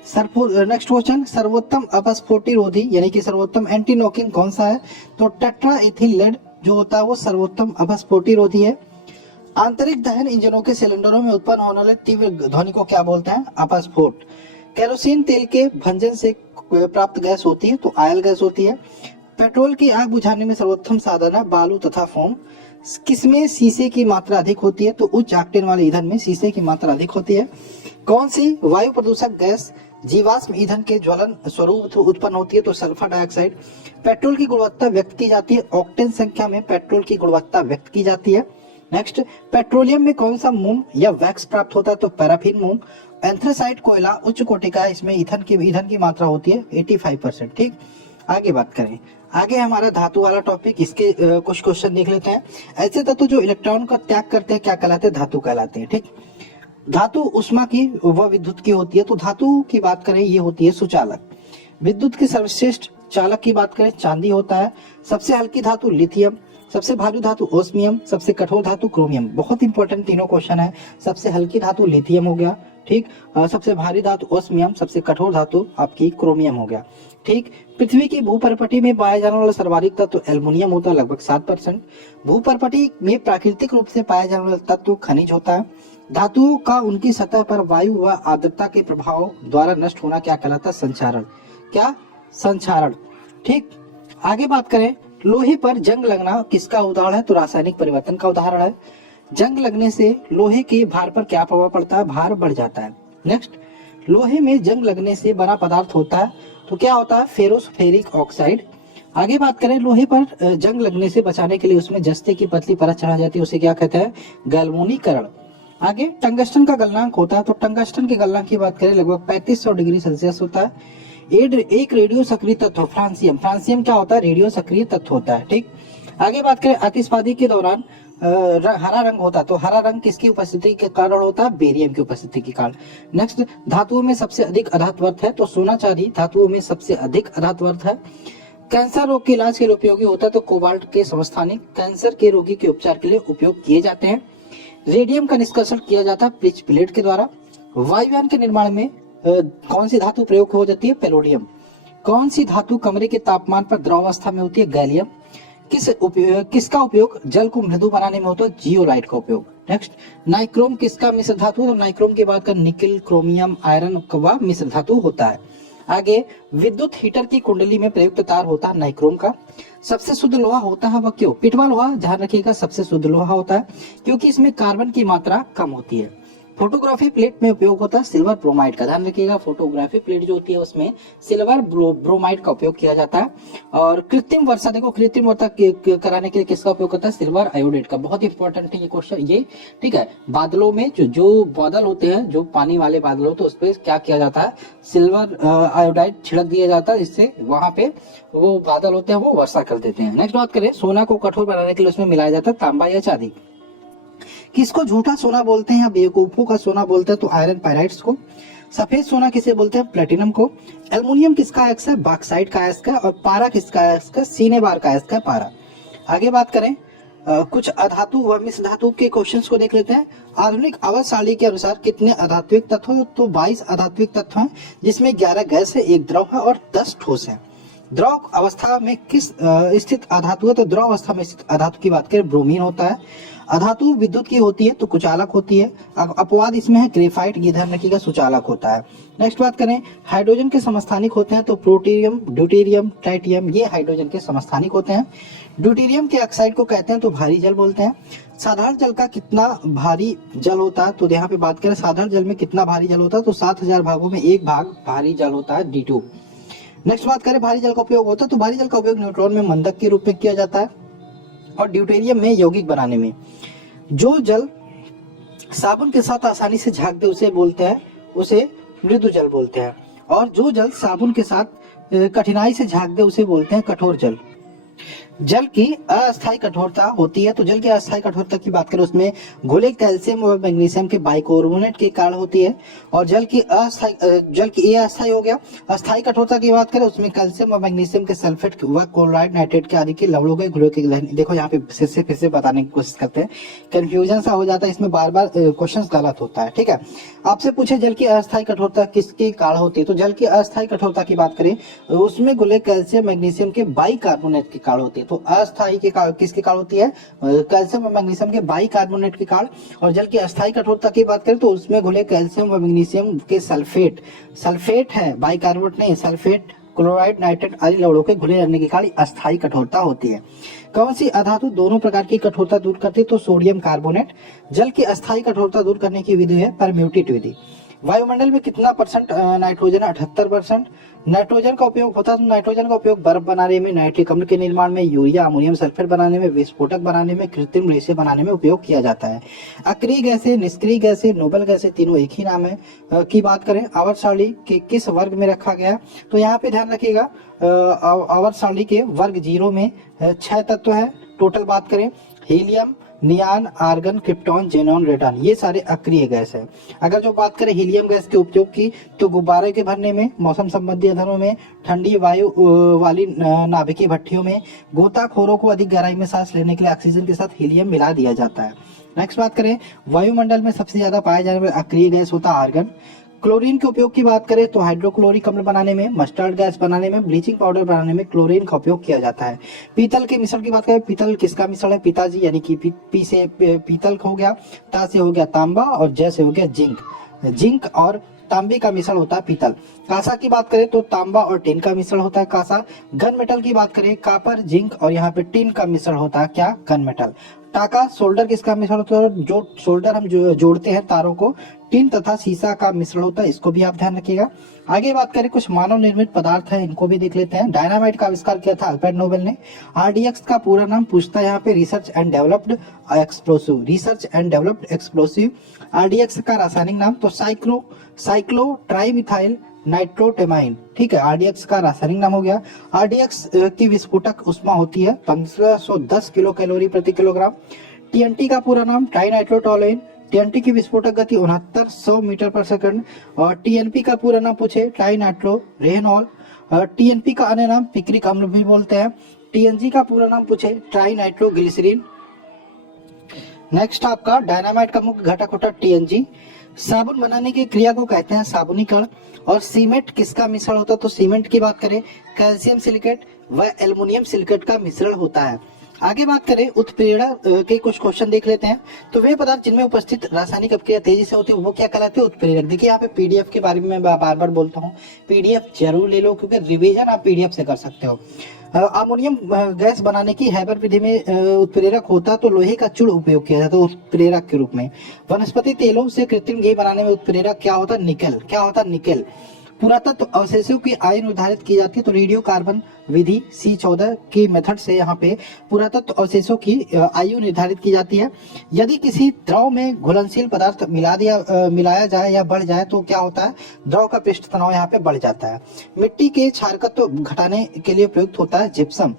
नेक्स्ट क्वेश्चन, सर्वोत्तम अपस्फोटिरोधी यानी कि सर्वोत्तम एंटी नॉकिंग कौन सा है? तो टेट्रा इथिल लेड जो होता है वो सर्वोत्तम अपस्फोटिरोधी है। आंतरिक दहन इंजनों के सिलेंडरों में उत्पन्न होने वाले तीव्र ध्वनि को क्या बोलते हैं? अपस्फोट। केरोसिन तेल के भंजन से प्राप्त गैस होती है तो आयल गैस होती है। पेट्रोल की आग बुझाने में सर्वोत्तम साधन है बालू तथा फोम। किसमें शीशे की मात्रा अधिक होती है? तो उच्च ऑक्टेन वाले ईंधन में शीशे की मात्रा अधिक होती है। कौन सी वायु प्रदूषक गैस जीवाश्म ईंधन के ज्वलन स्वरूप उत्पन्न होती है? तो सल्फर डाइऑक्साइड। पेट्रोल की गुणवत्ता व्यक्त की जाती है ऑक्टेन संख्या में पेट्रोल की गुणवत्ता व्यक्त की जाती है। नेक्स्ट, पेट्रोलियम में कौन सा मोम या वैक्स प्राप्त होता है? तो पैराफिन मोम। एंथ्रासाइट कोयला उच्च कोटि का है, इसमें ईंधन की मात्रा होती है 85%, ठीक। आगे बात करें, आगे हमारा धातु वाला टॉपिक, इसके कुछ क्वेश्चन देख लेते हैं। ऐसे तत्व जो इलेक्ट्रॉन का त्याग करते हैं क्या कहलाते हैं? धातु कहलाते हैं, ठीक। धातु उष्मा की व विद्युत की होती है, तो धातु की बात करें ये होती है सुचालक। विद्युत की सर्वश्रेष्ठ चालक की बात करें चांदी होता है। सबसे हल्की धातु लिथियम, सबसे भारी धातु ओस्मियम, सबसे कठोर धातु क्रोमियम। बहुत इंपॉर्टेंट तीनों क्वेश्चन है। सबसे हल्की धातु लिथियम हो गया, ठीक। सबसे भारी धातु ओस्मियम, सबसे कठोर धातु आपकी क्रोमियम हो गया, ठीक। पृथ्वी की भूपर्पटी में पाया जाने वाला सर्वाधिक तत्व एल्युमिनियम होता है, लगभग 7%। भूपर्पटी में प्राकृतिक रूप से पाया जाने वाला तत्व खनिज होता है। धातुओं का उनकी सतह पर वायु व आर्द्रता के प्रभाव द्वारा नष्ट होना क्या कहलाता है? संक्षारण। क्या? संक्षारण, ठीक। आगे बात करें, लोहे पर जंग लगना किसका उदाहरण है? तो रासायनिक परिवर्तन का उदाहरण है। जंग लगने से लोहे के भार पर क्या प्रभाव पड़ता है? भार बढ़ जाता है। नेक्स्ट, लोहे में जंग लगने से बना पदार्थ होता है तो क्या होता है? फेरोस्फेरिक ऑक्साइड। आगे बात करें, लोहे पर जंग लगने से बचाने के लिए उसमें जस्ते की पतली परत चढ़ा जाती है, उसे क्या कहते हैं? गैल्वेनीकरण। आगे टंगस्टन का गलनांक होता है, तो टंगस्टन के गलनांक की बात करें लगभग 3500 डिग्री सेल्सियस होता है। एक रेडियो सक्रिय तत्व फ्रांसियम। फ्रांसियम क्या होता है? रेडियो सक्रिय तत्व होता है, ठीक। आगे बात करें, आतिशबाजी के दौरान हरा रंग होता है, तो हरा रंग किसकी उपस्थिति के कारण होता है? बेरियम की उपस्थिति के कारण। नेक्स्ट, धातुओं में सबसे अधिक अधात्वर्थ है, तो सोना चांदी धातुओं में सबसे अधिक अधात्वर्थ है। कैंसर रोग के इलाज के लिए उपयोगी होता है, तो कोबाल्ट के समस्थानिक कैंसर के रोगी के उपचार के लिए उपयोग किए जाते हैं। रेडियम का निष्कर्षण किया जाता है पिच प्लेट के द्वारा। वायुयान के निर्माण में कौन सी धातु प्रयोग हो जाती है? पेलोडियम। कौन सी धातु कमरे के तापमान पर द्रवावस्था में होती है? गैलियम। किसका उपयोग जल को मृदु बनाने में होता है? जियोलाइट का उपयोग। नेक्स्ट, नाइक्रोम किसका मिश्र धातु है? तो नाइक्रोम की बात कर निकिल, क्रोमियम, आयरन का मिश्र धातु होता है। आगे, विद्युत हीटर की कुंडली में प्रयुक्त तार होता है नाइक्रोम का। सबसे शुद्ध लोहा होता है वह क्यों? पिटवा लोहा, ध्यान रखिएगा, सबसे शुद्ध लोहा होता है क्योंकि इसमें कार्बन की मात्रा कम होती है। फोटोग्राफी प्लेट में उपयोग होता है सिल्वर ब्रोमाइड का, ध्यान रखिएगा, फोटोग्राफी प्लेट जो होती है उसमें सिल्वर ब्रोमाइड का उपयोग किया जाता है। और कृत्रिम वर्षा, देखो कृत्रिम वर्षा कराने के लिए किसका उपयोग होता है? सिल्वर आयोडेट का। बहुत इंपॉर्टेंट है ये क्वेश्चन ये, ठीक है। बादलों में जो बादल होते हैं, जो पानी वाले बादल होते हैं, उस पर क्या किया जाता है? सिल्वर आयोडाइड छिड़क दिया जाता है, जिससे वहां पे वो बादल होते हैं वो वर्षा कर देते हैं। नेक्स्ट बात करें, सोना को कठोर बनाने के लिए उसमें मिलाया जाता है तांबा या चांदी। किसको झूठा सोना बोलते हैं या बेवकूफों का सोना बोलते हैं? तो आयरन पाइराइट्स को। सफेद सोना किसे बोलते हैं? प्लेटिनम को। एल्युमिनियम किसका अयस्क है? बॉक्साइट का अयस्क है। और पारा किसका अयस्क है? सिनेबार का अयस्क है पारा। आगे बात करें कुछ अधातु व मिश्र धातु के क्वेश्चंस को देख लेते हैं। आधुनिक आवर्त सारणी के अनुसार कितने अधात्विक तत्व हैं? तो 22 अधात्विक तत्व हैं, जिसमें 11 गैस है, 1 द्रव है और 10 ठोस है। द्रव अवस्था में किस स्थित अधातु है? तो द्रव अवस्था में स्थित अधातु की बात करें ब्रोमीन होता है। अधातु विद्युत की होती है तो कुचालक होती है। अपवाद इसमें है ग्रेफाइट, ये ध्यान रखिएगा, सुचालक होता है। नेक्स्ट बात करें हाइड्रोजन के समस्थानिक होते हैं तो प्रोटीरियम, ड्यूटेरियम, ट्राइटियम, ये हाइड्रोजन के समस्थानिक होते हैं। ड्यूटेरियम के ऑक्साइड को कहते हैं तो भारी जल बोलते हैं। साधारण जल का कितना भारी जल होता है? तो यहाँ पे बात करें साधारण जल में कितना भारी जल होता है? तो 7000 भागों में 1 भाग भारी जल होता है, D2। नेक्स्ट बात करें भारी जल का उपयोग होता है तो भारी जल का उपयोग न्यूट्रॉन में मंदक के रूप में किया जाता है और ड्यूटेरियम में यौगिक बनाने में। जो जल साबुन के साथ आसानी से झाग दे उसे बोलते हैं, उसे मृदु जल बोलते हैं। और जो जल साबुन के साथ कठिनाई से झाग दे उसे बोलते हैं कठोर जल। जल की अस्थायी कठोरता होती है तो जल की अस्थायी कठोरता की बात करें उसमें घुले कैल्शियम और मैग्नीशियम के बाइकार्बोनेट के कारण होती है। और जल की ये अस्थायी हो गया। अस्थायी कठोरता की बात करें उसमें कैल्शियम और मैग्नीशियम के सल्फेट व क्लोराइड, नाइट्रेट के आदि के लवणों के घुले के। देखो यहाँ पे फिर से बताने की कोशिश करते हैं, कंफ्यूजन सा हो जाता है, इसमें बार बार क्वेश्चन गलत होता है। ठीक है, आपसे पूछे जल की अस्थायी कठोरता किसके कारण होती है? तो जल की अस्थायी कठोरता की बात करें उसमें घुले कैल्शियम मैग्नीशियम के बाइकार्बोनेट के कारण होती है। तो अस्थायी के कारण किसके कारण होती है? कैल्शियम और मैग्नीशियम के बाइकार्बोनेट के कारण। और जल की अस्थायी कठोरता की बात करें तो उसमें घुले कैल्शियम और मैग्नीशियम के सल्फेट है, बाइकार्बोनेट नहीं, सल्फेट, क्लोराइड, नाइट्रेट आदि लवणों के घुले रहने के कारण अस्थायी कठोरता होती है। कौन सी अधातु दोनों प्रकार की कठोरता दूर करती है? तो सोडियम कार्बोनेट। जल की अस्थायी कठोरता दूर करने की विधि है परम्यूटेट विधि। वायुमंडल में कितना परसेंट नाइट्रोजन है? 78%। नाइट्रोजन का उपयोग होता है तो नाइट्रोजन का उपयोग बर्फ बनाने में, नाइट्रिक अम्ल के निर्माण में, यूरिया अमोनियम सल्फेट बनाने में, विस्फोटक बनाने में, कृत्रिम रेशे बनाने में उपयोग किया जाता है। अक्रिय गैसें, निष्क्रिय गैसें, नोबल गैसें, तीनों एक ही नाम है। की बात करें आवर्त सारणी के किस वर्ग में रखा गया? तो यहाँ पे ध्यान रखिएगा आवर्त सारणी के वर्ग 0 में 6 तत्व है। टोटल बात करें helium, neon, argon, krypton, xenon, radon, ये सारे अक्रिय गैस है। अगर जो बात करें हीलियम गैस के उपयोग की तो गुब्बारे के भरने में, मौसम संबंधी अध्ययनों में, ठंडी वायु वाली नाभिकीय भट्टियों में, गोताखोरों को अधिक गहराई में सांस लेने के लिए ऑक्सीजन के साथ हीलियम मिला दिया जाता है। नेक्स्ट बात करें वायुमंडल में सबसे ज्यादा पाया जाने वाला अक्रिय गैस होता है आर्गन। क्लोरीन के उपयोग की बात करें तो हाइड्रोक्लोरिक अम्ल बनाने में, मस्टर्ड गैस बनाने में, ब्लीचिंग पाउडर बनाने में क्लोरीन का उपयोग किया जाता है। पीतल के मिश्रण की बात करें, पीतल किसका मिश्रण है? पिताजी, यानी कि पी से पीतल हो गया, ता से हो गया तांबा और जय से हो गया जिंक। जिंक और तांबे का मिश्रण होता है पीतल। कांसा की बात करें तो तांबा और टिन का मिश्रण होता है कांसा। गन मेटल की बात करें कापर, जिंक और यहाँ पे टिन का मिश्रण होता है क्या? Gun metal. टाका सोल्डर किसका मिश्रण होता है? जो सोल्डर हम जोड़ते हैं तारों को, टिन तथा सीसा का मिश्रण होता है, इसको भी आप ध्यान रखिएगा। आगे बात करें कुछ मानव निर्मित पदार्थ है, इनको भी देख लेते हैं। डायनामाइट का आविष्कार किया था अल्फ्रेड नोबेल ने। RDX का पूरा नाम पूछता है यहाँ पे, research and developed explosive, research and developed explosive. RDX का रासायनिक नाम तो साइक्लो ट्राइमिथाइल नाइट्रोटेमाइन। ठीक है, RDX का रासायनिक नाम हो गया। RDX की विस्फोटक ऊष्मा होती है 1510 किलो कैलोरी प्रति किलोग्राम। TNT का पूरा नाम ट्राई नाइट्रोटोलुएन। TNT की विस्फोटक गति 6900 मीटर पर सेकंड। और TNP का पूरा नाम पूछे ट्राई नाइट्रो रेनॉल। TNP का अन्य नाम पिक्रिक अम्ल भी बोलते हैं। TNG का पूरा नाम पूछे ट्राई नाइट्रो ग्लिसरीन। नेक्स्ट आपका डायनामाइट का मुख्य घटक होता है TNG। साबुन बनाने की क्रिया को कहते हैं साबुनीकरण। और सीमेंट किसका मिश्रण होता है? तो सीमेंट की बात करें कैल्शियम सिलिकेट व एल्युमिनियम सिलिकेट का मिश्रण होता है। आगे बात करें उत्प्रेरक के कुछ क्वेश्चन देख लेते हैं। तो वे पदार्थ जिनमें उपस्थित रासायनिक अपक्रिया तेजी से होती है वो क्या कहलाते हैं? उत्प्रेरक। देखिए यहाँ पे PDF के बारे में मैं बार बार बोलता हूँ, PDF जरूर ले लो क्योंकि रिवीजन आप PDF से कर सकते हो। अमोनियम गैस बनाने की हैबर विधि में उत्प्रेरक होता तो लोहे का चूड़ उपयोग किया जाता है उत्प्रेरक के रूप में। वनस्पति तेलों से कृत्रिम घी बनाने में उत्प्रेरक क्या होता है? निकेल। क्या होता है? निकेल। पुरातत्व अवशेषों की आयु निर्धारित की जाती है तो रेडियो कार्बन विधि C14 की मेथड से यहाँ पे पुरातत्व अवशेषों की आयु निर्धारित की जाती है। यदि किसी द्रव में घुलनशील पदार्थ मिलाया जाए या बढ़ जाए तो क्या होता है? द्रव का पृष्ठ तनाव यहाँ पे बढ़ जाता है। मिट्टी के क्षारकत्व घटाने के लिए प्रयुक्त होता है जिप्सम।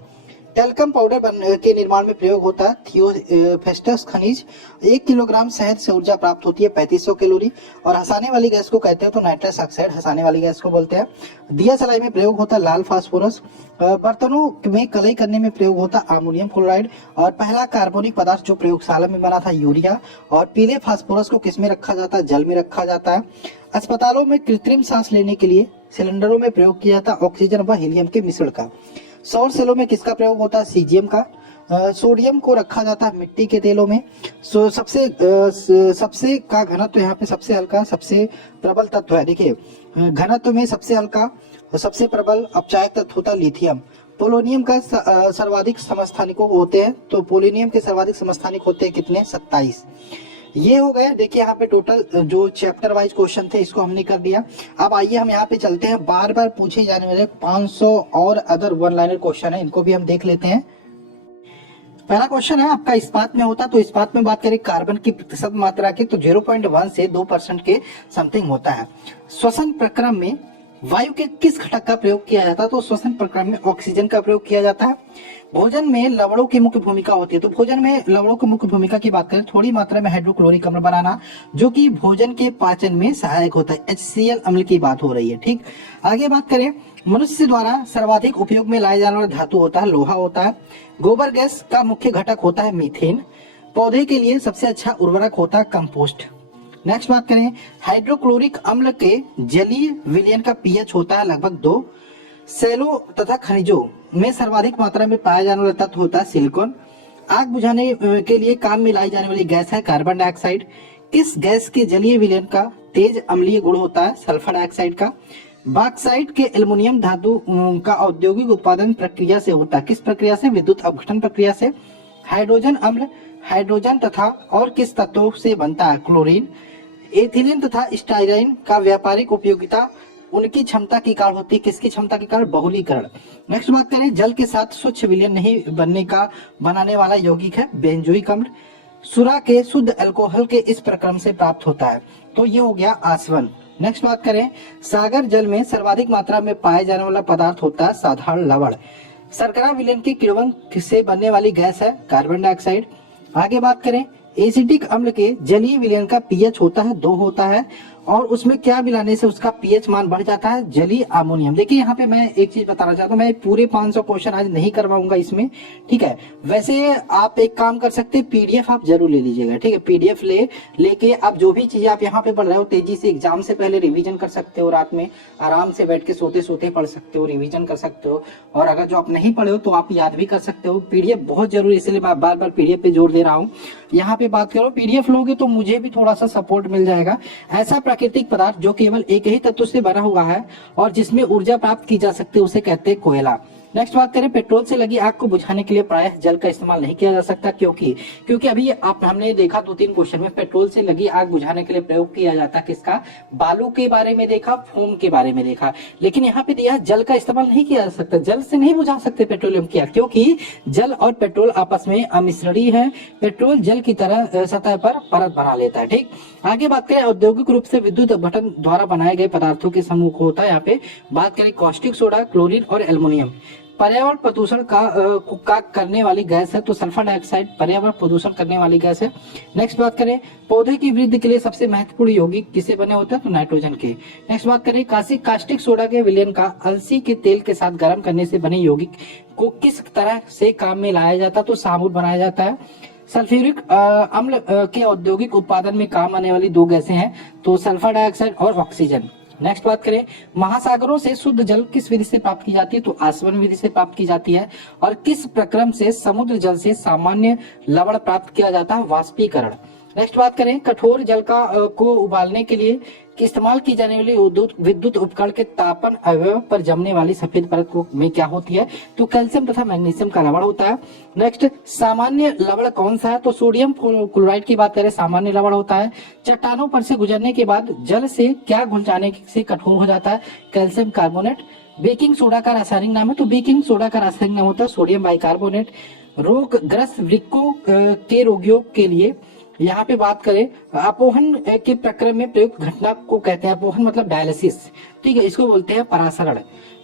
टेल्कम पाउडर के निर्माण में प्रयोग होता है थियोफेस्टस खनिज। 1 किलोग्राम शहद से ऊर्जा प्राप्त होती है 3500 कैलोरी। और हंसाने वाली गैस को कहते हैं तो नाइट्रस ऑक्साइड हंसाने वाली गैस को बोलते हैं। दिया सलाई में प्रयोग होता है लाल फास्फोरस। बर्तनों में कलई करने में प्रयोग होता है अमोनियम क्लोराइड। और पहला कार्बनिक पदार्थ जो प्रयोगशाला में बना था यूरिया। और पीले फास्फोरस को किस में रखा जाता है, जल में रखा जाता है। अस्पतालों में कृत्रिम सांस लेने के लिए सिलेंडरों में प्रयोग किया जाता है ऑक्सीजन व हीलियम के मिश्रण का। सौर सेलों में किसका प्रयोग होता है, सीजियम का। सोडियम को रखा जाता है मिट्टी के तेलों में। सबसे का घनत्व यहाँ पे सबसे हल्का सबसे प्रबल तत्व है। देखिए घनत्व में सबसे हल्का और सबसे प्रबल अपचायक तत्व होता है लिथियम। पोलोनियम का सर्वाधिक समस्थानिक होते हैं, तो पोलोनियम के सर्वाधिक समस्थानिक होते हैं कितने, 27। ये हो गए। देखिए यहाँ पे टोटल जो चैप्टर वाइज क्वेश्चन थे इसको हमने कर दिया। अब आइए हम यहाँ पे चलते हैं, बार बार पूछे जाने वाले 500 और अदर वन लाइनर क्वेश्चन है, इनको भी हम देख लेते हैं। पहला क्वेश्चन है आपका इस्पात में होता, तो इस्पात में बात करें कार्बन की प्रतिशत मात्रा की तो 0.1 से 2% के समथिंग होता है। श्वसन प्रक्रम में वायु के किस घटक का प्रयोग किया जाता है, तो श्वसन प्रक्रम में ऑक्सीजन का प्रयोग किया जाता है। भोजन में लवणों की मुख्य भूमिका होती है, तो भोजन में लवणों की मुख्य भूमिका की बात करें, थोड़ी मात्रा में हाइड्रोक्लोरिक अम्ल बनाना जो कि भोजन के पाचन में सहायक होता है। HCl अम्ल की बात हो रही है, ठीक। आगे बात करें, मनुष्य द्वारा सर्वाधिक उपयोग में लाए जाने वाला धातु होता है लोहा होता है। गोबर गैस का मुख्य घटक होता है मीथेन। पौधे के लिए सबसे अच्छा उर्वरक होता है कंपोस्ट। नेक्स्ट बात करें, हाइड्रोक्लोरिक अम्ल के जलीय विलयन का पीएच होता है लगभग 2। सेलों तथा खनिजों में सर्वाधिक मात्रा में पाया जाने वाला तत्व होता है सिलिकॉन। आग बुझाने के लिए काम में लाई जाने वाली गैस है कार्बन डाइऑक्साइड। किस गैस के जलीय विलयन का तेज अम्लीय गुण होता है, सल्फर डाइऑक्साइड का। बॉक्साइट के एल्युमिनियम धातु का औद्योगिक उत्पादन प्रक्रिया से होता है, किस प्रक्रिया से, विद्युत अपघटन प्रक्रिया से। हाइड्रोजन अम्ल हाइड्रोजन तथा और किस तत्वों से बनता है, क्लोरीन। एथिलीन तथा स्टाइराइन का व्यापारिक उपयोगिता उनकी क्षमता के कारण होती है, किसकी क्षमता के कारण, बहुलीकरण। नेक्स्ट बात करें, जल के साथ स्वच्छ विलयन नहीं बनाने वाला यौगिक है बेंजोइक अम्ल। सुरा के शुद्ध अल्कोहल के इस प्रक्रम से प्राप्त होता है, तो ये हो गया आसवन। नेक्स्ट बात करें, सागर जल में सर्वाधिक मात्रा में पाए जाने वाला पदार्थ होता है साधारण लवण। शर्करा विलयन के किण्वन से बनने वाली गैस है कार्बन डाइऑक्साइड। आगे बात करें, एसिटिक अम्ल के जलीय विलयन का पीएच होता है 2 होता है और उसमें क्या मिलाने से उसका पीएच मान बढ़ जाता है, जलीय अमोनियम। देखिए यहाँ पे मैं एक चीज बताना चाहता हूँ, मैं पूरे 500 क्वेश्चन आज नहीं करवाऊंगा इसमें, ठीक है। वैसे आप एक काम कर सकते हैं, पीडीएफ आप जरूर ले लीजिएगा, ठीक है। पीडीएफ लेके आप जो भी चीजें आप यहाँ पे पढ़ रहे हो तेजी से एग्जाम से पहले रिविजन कर सकते हो, रात में आराम से बैठ के सोते सोते पढ़ सकते हो, रिविजन कर सकते हो। और अगर जो आप नहीं पढ़े हो तो आप याद भी कर सकते हो। पीडीएफ बहुत जरूरी, इसलिए मैं बार बार पीडीएफ पे जोर दे रहा हूँ। यहाँ पे बात करो, पीडीएफ लोगे तो मुझे भी थोड़ा सा सपोर्ट मिल जाएगा। ऐसा प्राकृतिक पदार्थ जो केवल एक ही तत्व से बना हुआ है और जिसमें ऊर्जा प्राप्त की जा सकती है उसे कहते हैं कोयला। नेक्स्ट बात करें, पेट्रोल से लगी आग को बुझाने के लिए प्रायः जल का इस्तेमाल नहीं किया जा सकता, क्योंकि अभी हमने देखा 2-3 क्वेश्चन में पेट्रोल से लगी आग बुझाने के लिए प्रयोग किया जाता किसका, बालू के बारे में देखा, फोम के बारे में देखा। लेकिन यहाँ पे दिया जल का इस्तेमाल नहीं किया जा सकता, जल से नहीं बुझा सकते पेट्रोलियम की आग, क्योंकि जल और पेट्रोल आपस में अमिश्रणीय है। पेट्रोल जल की तरह सतह पर परत बना लेता है, ठीक। आगे बात करें, औद्योगिक रूप से विद्युत अपघटन द्वारा बनाए गए पदार्थों के समूह को होता है, यहाँ पे बात करें कॉस्टिक सोडा, क्लोरीन और एल्युमिनियम। पर्यावरण प्रदूषण का करने वाली गैस है, तो सल्फर डाइऑक्साइड पर्यावरण प्रदूषण करने वाली गैस है। नेक्स्ट बात करें, पौधे की वृद्धि के लिए सबसे महत्वपूर्ण यौगिक किसे बने होते हैं, तो नाइट्रोजन के। नेक्स्ट बात करें, कास्टिक सोडा के विलयन का अलसी के तेल के साथ गर्म करने से बने यौगिक को किस तरह से काम में लाया जाता है, तो साबुन बनाया जाता है। सल्फ्यूरिक अम्ल के औद्योगिक उत्पादन में काम आने वाली 2 गैसें हैं, तो सल्फर डाइऑक्साइड और ऑक्सीजन। नेक्स्ट बात करें, महासागरों से शुद्ध जल किस विधि से प्राप्त की जाती है, तो आसवन विधि से प्राप्त की जाती है। और किस प्रक्रम से समुद्र जल से सामान्य लवण प्राप्त किया जाता है, वाष्पीकरण। नेक्स्ट बात करें, कठोर जल को उबालने के लिए इस्तेमाल की जाने वाली विद्युत उपकरण के तापन अवयव पर जमने वाली सफेद परत में क्या होती है, तो कैल्शियम तथा मैग्नीशियम का लवण होता है। नेक्स्ट, सामान्य लवण कौन सा है, तो सोडियम क्लोराइड की बात करें सामान्य लवण होता है। चट्टानों पर से गुजरने के बाद जल से क्या घुल जाने से कठोर हो जाता है, कैल्शियम कार्बोनेट। बेकिंग सोडा का रासायनिक नाम है, तो बेकिंग सोडा का रासायनिक नाम होता है सोडियम बाइकार्बोनेट। रोगग्रस्त वृक्कों के रोगियों के लिए यहाँ पे बात करें, अपोहन के प्रक्रम में प्रयुक्त घटना को कहते हैं, अपोहन मतलब डायलिसिस, ठीक है, इसको बोलते हैं परासरण।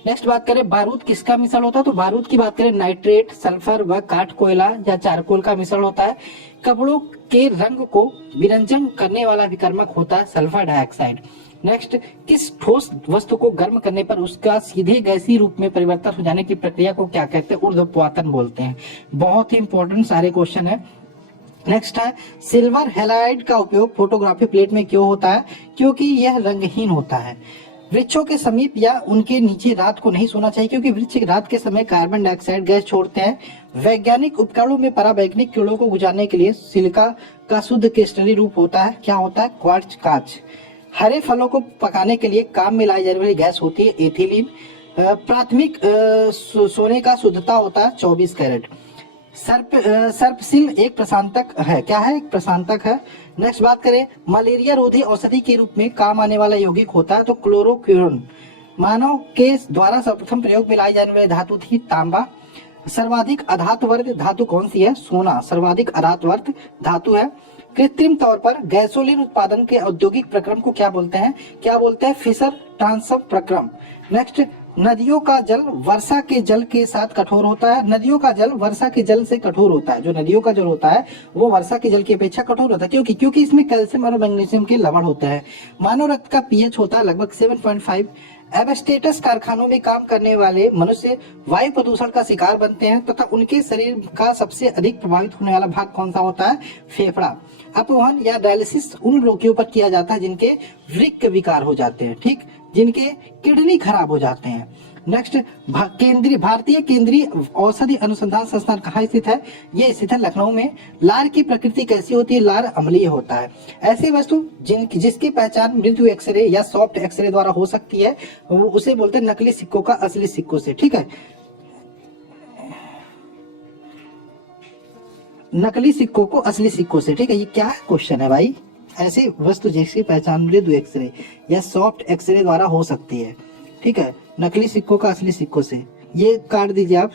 नेक्स्ट बात करें बारूद किसका मिश्रण होता है, तो बारूद की बात करें नाइट्रेट, सल्फर व काठ कोयला या चारकोल का मिश्रण होता है। कपड़ों के रंग को विरंजन करने वाला विकर्मक होता है सल्फर डाइऑक्साइड। नेक्स्ट, किस ठोस वस्तु को गर्म करने पर उसका सीधे गैसीय रूप में परिवर्तन हो जाने की प्रक्रिया को क्या कहते हैं, ऊर्ध्वपातन बोलते हैं। बहुत ही इंपॉर्टेंट सारे क्वेश्चन है। नेक्स्ट है सिल्वर हैलाइड का उपयोग फोटोग्राफी प्लेट में क्यों होता है, क्योंकि यह रंगहीन होता है। वृक्षों के समीप या उनके नीचे रात को नहीं सोना चाहिए, क्योंकि वृक्ष रात के समय कार्बन डाइऑक्साइड गैस छोड़ते हैं। वैज्ञानिक उपकरणों में परावैज्ञानिक कीड़ों को गुजारने के लिए सिलिका का शुद्ध क्रिस्टलीय रूप होता है, क्या होता है, क्वार्ट्ज कांच। हरे फलों को पकाने के लिए काम में लाई जाने वाली गैस होती है एथिलीन। प्राथमिक सोने का शुद्धता होता है 24 कैरेट। सर्पसिल एक प्रशांतक है, क्या है, एक प्रशांतक है। नेक्स्ट बात करें मलेरिया रोधी औषधि के रूप में काम आने वाला यौगिक होता है तो क्लोरोक्विन। मानव के द्वारा सर्वप्रथम प्रयोग में लाई जाने वाली धातु थी तांबा। सर्वाधिक अधातुवर्त धातु कौन सी है, सोना सर्वाधिक अधातुवर्त धातु है। कृत्रिम तौर पर गैसोलीन उत्पादन के औद्योगिक प्रक्रम को क्या बोलते हैं, क्या बोलते हैं, फिशर ट्रांसफर प्रक्रम। नेक्स्ट, नदियों का जल वर्षा के जल के साथ कठोर होता है। नदियों का जल वर्षा के जल से कठोर होता है, जो नदियों का जल होता है वो वर्षा के जल की अपेक्षा कठोर होता है, क्योंकि इसमें कैल्शियम और मैग्नीशियम के लवण होते हैं। मानव रक्त का पीएच होता है लगभग 7.5। एबस्टेटस कारखानों में काम करने वाले मनुष्य वायु प्रदूषण का शिकार बनते हैं तथा उनके शरीर का सबसे अधिक प्रभावित होने वाला भाग कौन सा होता है, फेफड़ा। अपवहन या डायलिसिस उन रोगियों पर किया जाता है जिनके वृक्क विकार हो जाते हैं, ठीक, जिनके किडनी खराब हो जाते हैं। नेक्स्ट, भारतीय केंद्रीय औषधि अनुसंधान संस्थान कहाँ स्थित है, ये स्थित है लखनऊ में। लार की प्रकृति कैसी होती है, लार अम्लीय होता है। ऐसी वस्तु जिसकी पहचान मृदु एक्सरे या सॉफ्ट एक्सरे द्वारा हो सकती है उसे बोलते हैं नकली सिक्कों का असली सिक्कों से, ठीक है। नकली सिक्कों को असली सिक्कों से, ठीक है। ये क्या क्वेश्चन है भाई, ऐसी वस्तु जिसकी पहचान मृदु एक्सरे या सॉफ्ट एक्सरे द्वारा हो सकती है, ठीक है। नकली सिक्कों का असली सिक्कों से, ये काट दीजिए आप।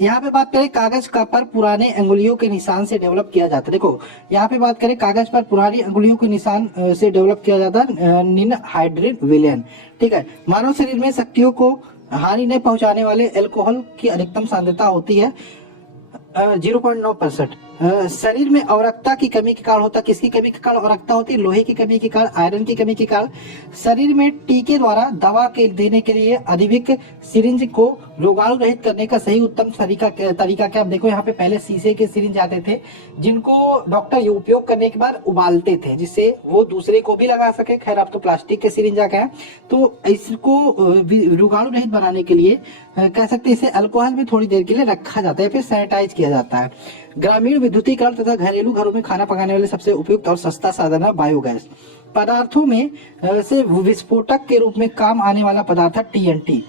यहाँ पे बात करें कागज का पर पुराने अंगुलियों के निशान से डेवलप किया जाता है। देखो यहाँ पे बात करें कागज पर पुरानी अंगुलियों के निशान से डेवलप किया जाता है निनहाइड्रिन विलयन, ठीक है। मानव शरीर में शक्तियों को हानि नहीं पहुंचाने वाले अल्कोहल की अधिकतम सांद्रता होती है 0.9%। शरीर में अवरक्ता की कमी के कारण होता है, किसकी कमी के कारण अवरक्ता होती है, लोहे की कमी के कारण, आयरन की कमी के कारण। शरीर में टीके द्वारा दवा के देने के लिए अधिक सिरिंज को रोगाणु रहित करने का सही उत्तम तरीका क्या, देखो यहाँ पे पहले शीशे के सिरिंज आते थे जिनको डॉक्टर उपयोग करने के बाद उबालते थे जिससे वो दूसरे को भी लगा सके। खैर अब तो प्लास्टिक के सिरिंज आ गए हैं, तो इसको रोगाणु रहित बनाने के लिए कह सकते हैं इसे अल्कोहल में थोड़ी देर के लिए रखा जाता है, फिर सैनिटाइज किया जाता है। ग्रामीण विद्युतीकरण तथा घरेलू घरों में खाना पकाने वाले सबसे उपयुक्त और सस्ता साधन है बायोगैस। पदार्थों में से विस्फोटक के रूप में काम आने वाला पदार्थ है TNT,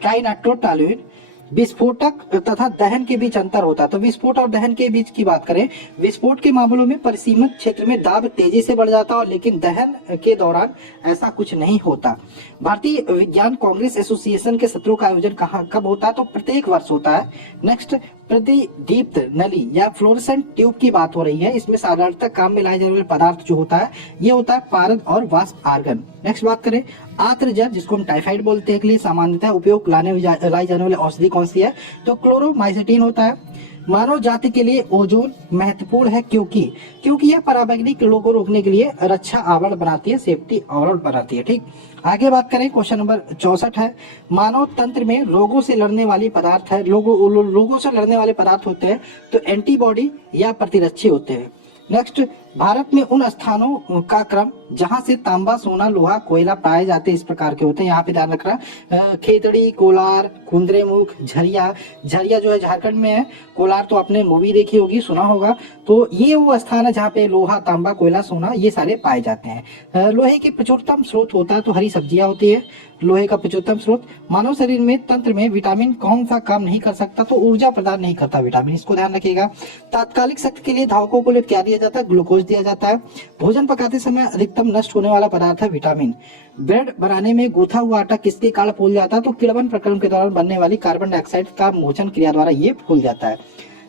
ट्राइनाइट्रोटॉलुएन। विस्फोटक तथा दहन के बीच अंतर होता है, तो विस्फोट और दहन के बीच की बात करें, विस्फोट के मामलों में परिसीमित क्षेत्र में दाब तेजी से बढ़ जाता है, लेकिन दहन के दौरान ऐसा कुछ नहीं होता। भारतीय विज्ञान कांग्रेस एसोसिएशन के सत्रों का आयोजन कब होता है, तो प्रत्येक वर्ष होता है। नेक्स्ट, प्रतिदीप्त नली या फ्लोरेसेंट ट्यूब की बात हो रही है, इसमें साधारणतः काम में लाए जाने वाले पदार्थ जो होता है ये होता है पारद और वाष्प आर्गन। नेक्स्ट बात करें आर्द्रजल जिसको हम टाइफाइड बोलते हैं के लिए सामान्यतः उपयोग लाई जाने वाली औषधि कौन सी है, तो क्लोरोमाइसिटिन होता है। मानव जाति के लिए ओजोन महत्वपूर्ण है क्योंकि यह पराबैंगनी कीड़ों को रोकने के लिए रक्षा आवरण बनाती है, सेफ्टी आवरण बनाती है, ठीक। आगे बात करें क्वेश्चन नंबर 64 है, मानव तंत्र में रोगों से लड़ने वाली पदार्थ है, रोगों से लड़ने वाले पदार्थ होते हैं तो एंटीबॉडी या प्रतिरक्षी होते हैं। नेक्स्ट, भारत में उन स्थानों का क्रम जहां से तांबा, सोना, लोहा, कोयला पाए जाते हैं इस प्रकार के होते हैं, यहाँ पे ध्यान रखना। खेतड़ी, कोलार, कुंद्रेमुख, झरिया जो है झारखंड में है, कोलार तो आपने मूवी देखी होगी, सुना होगा। तो ये वो स्थान है जहाँ पे लोहा, तांबा, कोयला, सोना ये सारे पाए जाते हैं। लोहे की प्रचुरतम स्रोत होता है तो हरी सब्जियां होती है, लोहे का प्रचुरतम स्रोत। मानव शरीर में तंत्र में विटामिन कौन सा काम नहीं कर सकता, तो ऊर्जा प्रदान नहीं करता विटामिन, इसको ध्यान रखिएगा। तात्कालिक शक्ति के लिए धावकों को क्या दिया जाता है, ग्लूकोज दिया जाता है। भोजन पकाते समय अधिकतम नष्ट होने वाला पदार्थ है विटामिन। ब्रेड बनाने में गूथा हुआ आटा किसके कारण फूल जाता है, तो किण्वन प्रक्रम के दौरान बनने वाली कार्बन डाइऑक्साइड का मोचन क्रिया द्वारा ये फूल जाता है।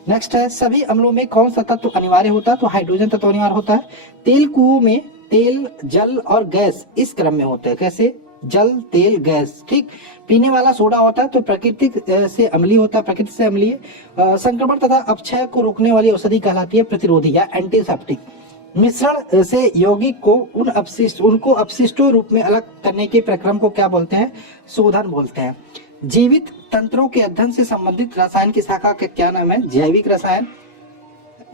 नेक्स्ट है, सभी अम्लों में कौन सा तत्व अनिवार्य होता है, तो हाइड्रोजन तत्व अनिवार्य होता है। तेल कुओं में तेल, जल और गैस इस क्रम में होते हैं, कैसे, जल, तेल, गैस। ठीक, पीने वाला सोडा होता है तो प्राकृतिक से अम्लीय होता है, प्रकृति से अम्लीय। संक्रमण तथा अपक्षय को रोकने वाली औषधि कहलाती है प्रतिरोधी या एंटीसेप्टिक। मिश्रण से यौगिक को उनको अपशिष्टों रूप में अलग करने के प्रक्रम को क्या बोलते हैं? शोधन बोलते हैं। जीवित तंत्रों के अध्ययन से संबंधित रसायन की शाखा का क्या नाम है? जैविक रसायन।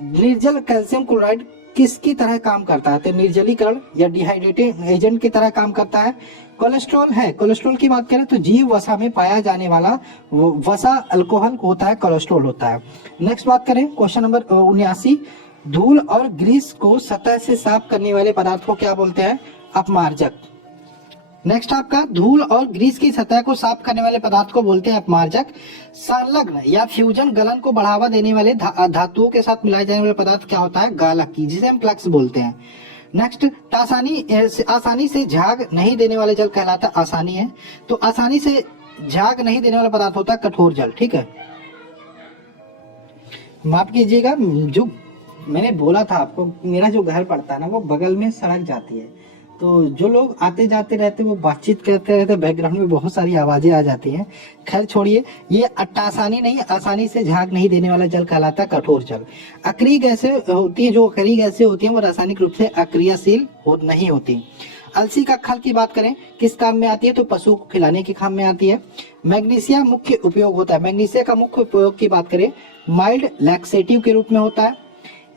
निर्जल कैल्शियम क्लोराइड किसकी तरह काम करता है? तो निर्जलीकरण या डिहाइड्रेटिंग एजेंट की तरह काम करता है। कोलेस्ट्रॉल है, कोलेस्ट्रॉल की बात करें तो जीव वसा में पाया जाने वाला वसा अल्कोहल होता है, कोलेस्ट्रॉल होता है। नेक्स्ट बात करें क्वेश्चन नंबर 79, धूल और ग्रीस को सतह से साफ करने वाले पदार्थ को क्या बोलते हैं? अपमार्जक। नेक्स्ट आपका धूल और ग्रीस की सतह को साफ करने वाले पदार्थ को बोलते हैं अपमार्जक। संलग्न या फ्यूजन गलन को बढ़ावा देने वाले धातुओं के साथ मिलाए जाने वाले पदार्थ क्या होता है? गालक की, जिसे हम फ्लक्स बोलते हैं। नेक्स्ट, आसानी से झाग नहीं देने वाले जल कहलाता है आसानी है, तो आसानी से झाग नहीं देने वाला पदार्थ होता है कठोर जल। ठीक है, माफ कीजिएगा, जो मैंने बोला था आपको, मेरा जो घर पड़ता है ना वो बगल में सड़क जाती है, तो जो लोग आते जाते रहते वो बातचीत करते रहते, बैकग्राउंड में बहुत सारी आवाजें आ जाती हैं। खैर छोड़िए, ये आसानी नहीं, आसानी से झाग नहीं देने वाला जल कहलाता है कठोर जल। अक्रिय गैसें होती है, जो अक्रिय गैसें होती हैं वो रासायनिक रूप से अक्रियाशील नहीं होती। अलसी का खल की बात करें किस काम में आती है? तो पशु को खिलाने के काम में आती है। मैग्नीशिया मुख्य उपयोग होता है, मैग्नीशिया का मुख्य उपयोग की बात करें माइल्ड लैक्सेटिव के रूप में होता है।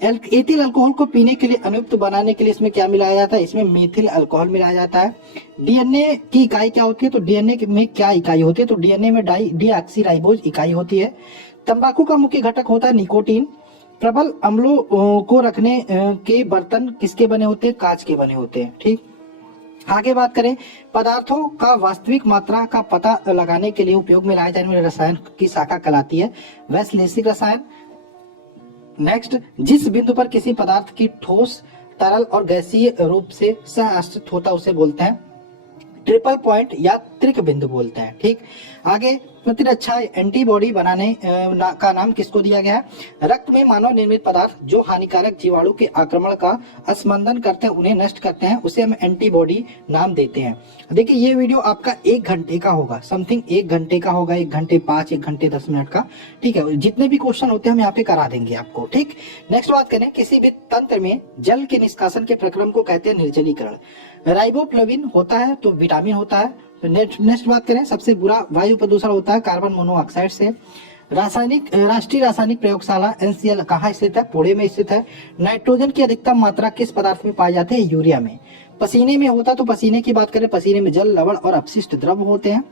एथिल अल्कोहल को पीने के लिए अनुयुक्त बनाने के लिए इसमें क्या मिलाया जाता है? इसमें मेथिल अल्कोहल मिलाया जाता है। डीएनए की इकाई क्या होती है? तो डीएनए में क्या इकाई होती है? तो डीएनए में डीऑक्सीराइबोज इकाई होती है। तंबाकू का मुख्य घटक होता है निकोटीन। प्रबल अम्लों को रखने के बर्तन किसके बने होते हैं? कांच के बने होते हैं। ठीक, आगे बात करें पदार्थों का वास्तविक मात्रा का पता लगाने के लिए उपयोग में लाए जाने वाले रसायन की शाखा कहलाती है वैश्लेषिक रसायन। नेक्स्ट, जिस बिंदु पर किसी पदार्थ की ठोस, तरल और गैसीय रूप से सह अस्तित्व होता है उसे बोलते हैं ट्रिपल पॉइंट या त्रिक बिंदु बोलते हैं। ठीक, आगे प्रतिरक्षा एंटीबॉडी बनाने का नाम किसको दिया गया है? रक्त में मानव निर्मित पदार्थ जो हानिकारक जीवाणु के आक्रमण का स्पंदन करते हैं, उन्हें नष्ट करते हैं, उसे हम एंटीबॉडी नाम देते हैं। देखिए ये वीडियो आपका 1 घंटे का होगा, समथिंग 1 घंटे का होगा, 1 घंटे 5, 1 घंटे 10 मिनट का। ठीक है, जितने भी क्वेश्चन होते हैं हम यहाँ पे करा देंगे आपको। ठीक, नेक्स्ट बात करें किसी भी तंत्र में जल के निष्कासन के प्रक्रम को कहते हैं निर्जलीकरण। राइबोफ्लेविन होता है तो विटामिन होता है। नेक्स्ट बात करें सबसे बुरा वायु प्रदूषण होता है कार्बन मोनोऑक्साइड से। राष्ट्रीय रासायनिक प्रयोगशाला एनसीएल कहाँ स्थित है? पुणे में स्थित है। नाइट्रोजन की अधिकतम मात्रा किस पदार्थ में पाई जाती है? यूरिया में। पसीने में होता तो पसीने की बात करें, पसीने में जल, लवण और अपशिष्ट द्रव होते हैं।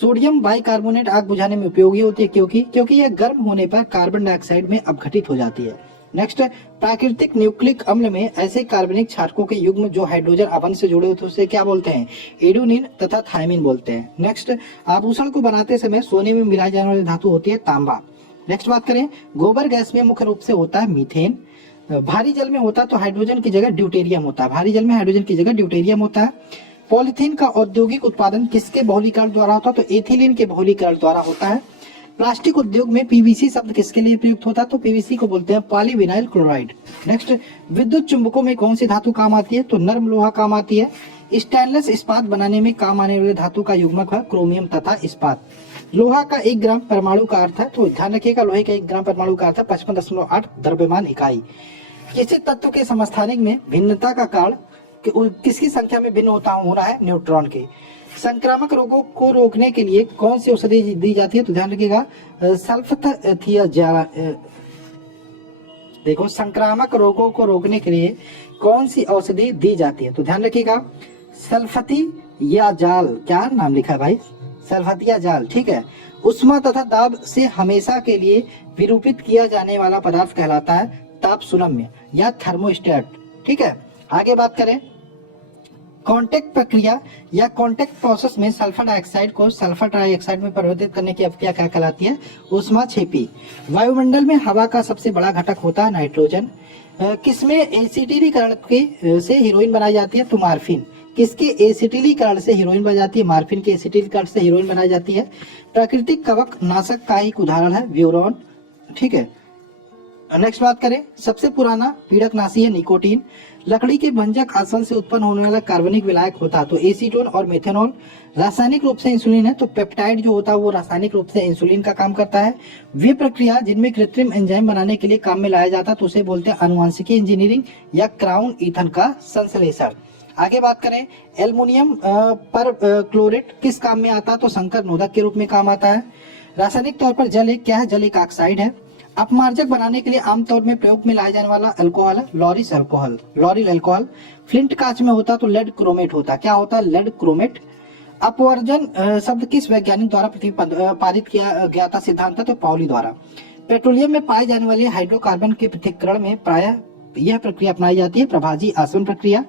सोडियम बाइकार्बोनेट आग बुझाने में उपयोगी होती है क्योंकि यह गर्म होने पर कार्बन डाइऑक्साइड में अपघटित हो जाती है। नेक्स्ट, प्राकृतिक न्यूक्लिक अम्ल में ऐसे कार्बनिक क्षारकों के युग्म जो हाइड्रोजन अवन से जुड़े होते हैं उसे क्या बोलते हैं? एडोनिन तथा थायमिन बोलते हैं। नेक्स्ट, आभूषण को बनाते समय सोने में मिलाई जाने वाली धातु होती है तांबा। नेक्स्ट बात करें गोबर गैस में मुख्य रूप से होता है मीथेन। भारी जल में होता है तो हाइड्रोजन की जगह ड्यूटेरियम होता है, भारी जल में हाइड्रोजन की जगह ड्यूटेरियम होता है। पॉलिथीन का औद्योगिक उत्पादन किसके बहुलीकरण द्वारा होता है? तो एथिलीन के बहुलीकरण द्वारा होता है। प्लास्टिक उद्योग में पीवीसी शब्द किसके लिए प्रयुक्त होता है? तो पीवीसी को बोलते हैं पॉलीविनाइल क्लोराइड। नेक्स्ट, विद्युत चुंबकों में कौन सी धातु काम आती है? तो नर्म लोहा काम आती है। स्टेनलेस इस्पात बनाने में काम आने वाले धातु का युग्मक है क्रोमियम तथा इस्पात। लोहा का 1 ग्राम परमाणु का अर्थ है, तो ध्यान रखिएगा लोहे का 1 ग्राम परमाणु का अर्थ है 55.8 द्रव्यमान इकाई। किसी तत्व के समस्थानिक में भिन्नता का कारण किसकी संख्या में भिन्न हो रहा है? न्यूट्रॉन के। संक्रामक रोगों को रोकने के लिए कौन सी औषधि दी जाती है? तो ध्यान रखिएगा सल्फाथियाजाल। देखो संक्रामक रोगों को रोकने के लिए कौन सी औषधि दी जाती है? तो ध्यान रखिएगा सल्फाथियाजाल। क्या नाम लिखा है भाई? सल्फाथियाजाल। ठीक है, उष्मा तथा दाब से हमेशा के लिए विरूपित किया जाने वाला पदार्थ कहलाता है ताप सुनम्य या थर्मोस्टेट। ठीक है, आगे बात करें कांटेक्ट प्रक्रिया या कांटेक्ट प्रोसेस में सल्फर डाइऑक्साइड को सल्फर ट्राइऑक्साइड में परिवर्तित करने की अवक्रिया क्या कहलाती है? ऊष्माक्षेपी। वायुमंडल में हवा का सबसे बड़ा घटक होता है नाइट्रोजन। किसमें एसिटिलीकरण के से हीरोइन बनाई जाती है? तो मार्फिन। किसके एसिटिलीकरण से हीरोइन बनाई जाती है? मार्फिन के एसिटिलीकरण से हीरोइन बनाई जाती है। प्राकृतिक कवक नाशक का एक उदाहरण है ब्यूरोन। ठीक है, नेक्स्ट बात करें, सबसे पुराना पीड़कनाशी है निकोटीन। लकड़ी के भंजक आसन से उत्पन्न होने वाला कार्बनिक विलायक होता है तो एसीटोन और मेथेनॉल। रासायनिक रूप से इंसुलिन है तो पेप्टाइड जो होता है वो रासायनिक रूप से इंसुलिन का काम करता है। वे प्रक्रिया जिनमें कृत्रिम एंजाइम बनाने के लिए काम में लाया जाता है तो उसे बोलते हैं आनुवांशिकी इंजीनियरिंग या क्राउन ईथन का संश्लेषण। आगे बात करें, एल्युमिनियम पर क्लोरेट किस काम में आता है तो संकर नोदक के रूप में काम आता है। रासायनिक तौर पर जल एक क्या है, जल एक ऑक्साइड है। अपमार्जक बनाने के लिए आमतौर में प्रयोग में लाया जाने वाला अल्कोहल है लॉरिल अल्कोहल। फ्लिंट कांच में होता तो लेड क्रोमेट होता। क्या होता है, लेड क्रोमेट। अपवर्जन शब्द किस वैज्ञानिक द्वारा प्रतिपादित किया गया था सिद्धांत तो पाउली द्वारा। पेट्रोलियम में पाए जाने वाले हाइड्रोकार्बन के पृथक्करण में प्रायः यह प्रक्रिया अपनाई जाती है, प्रभाजी आसवन प्रक्रिया।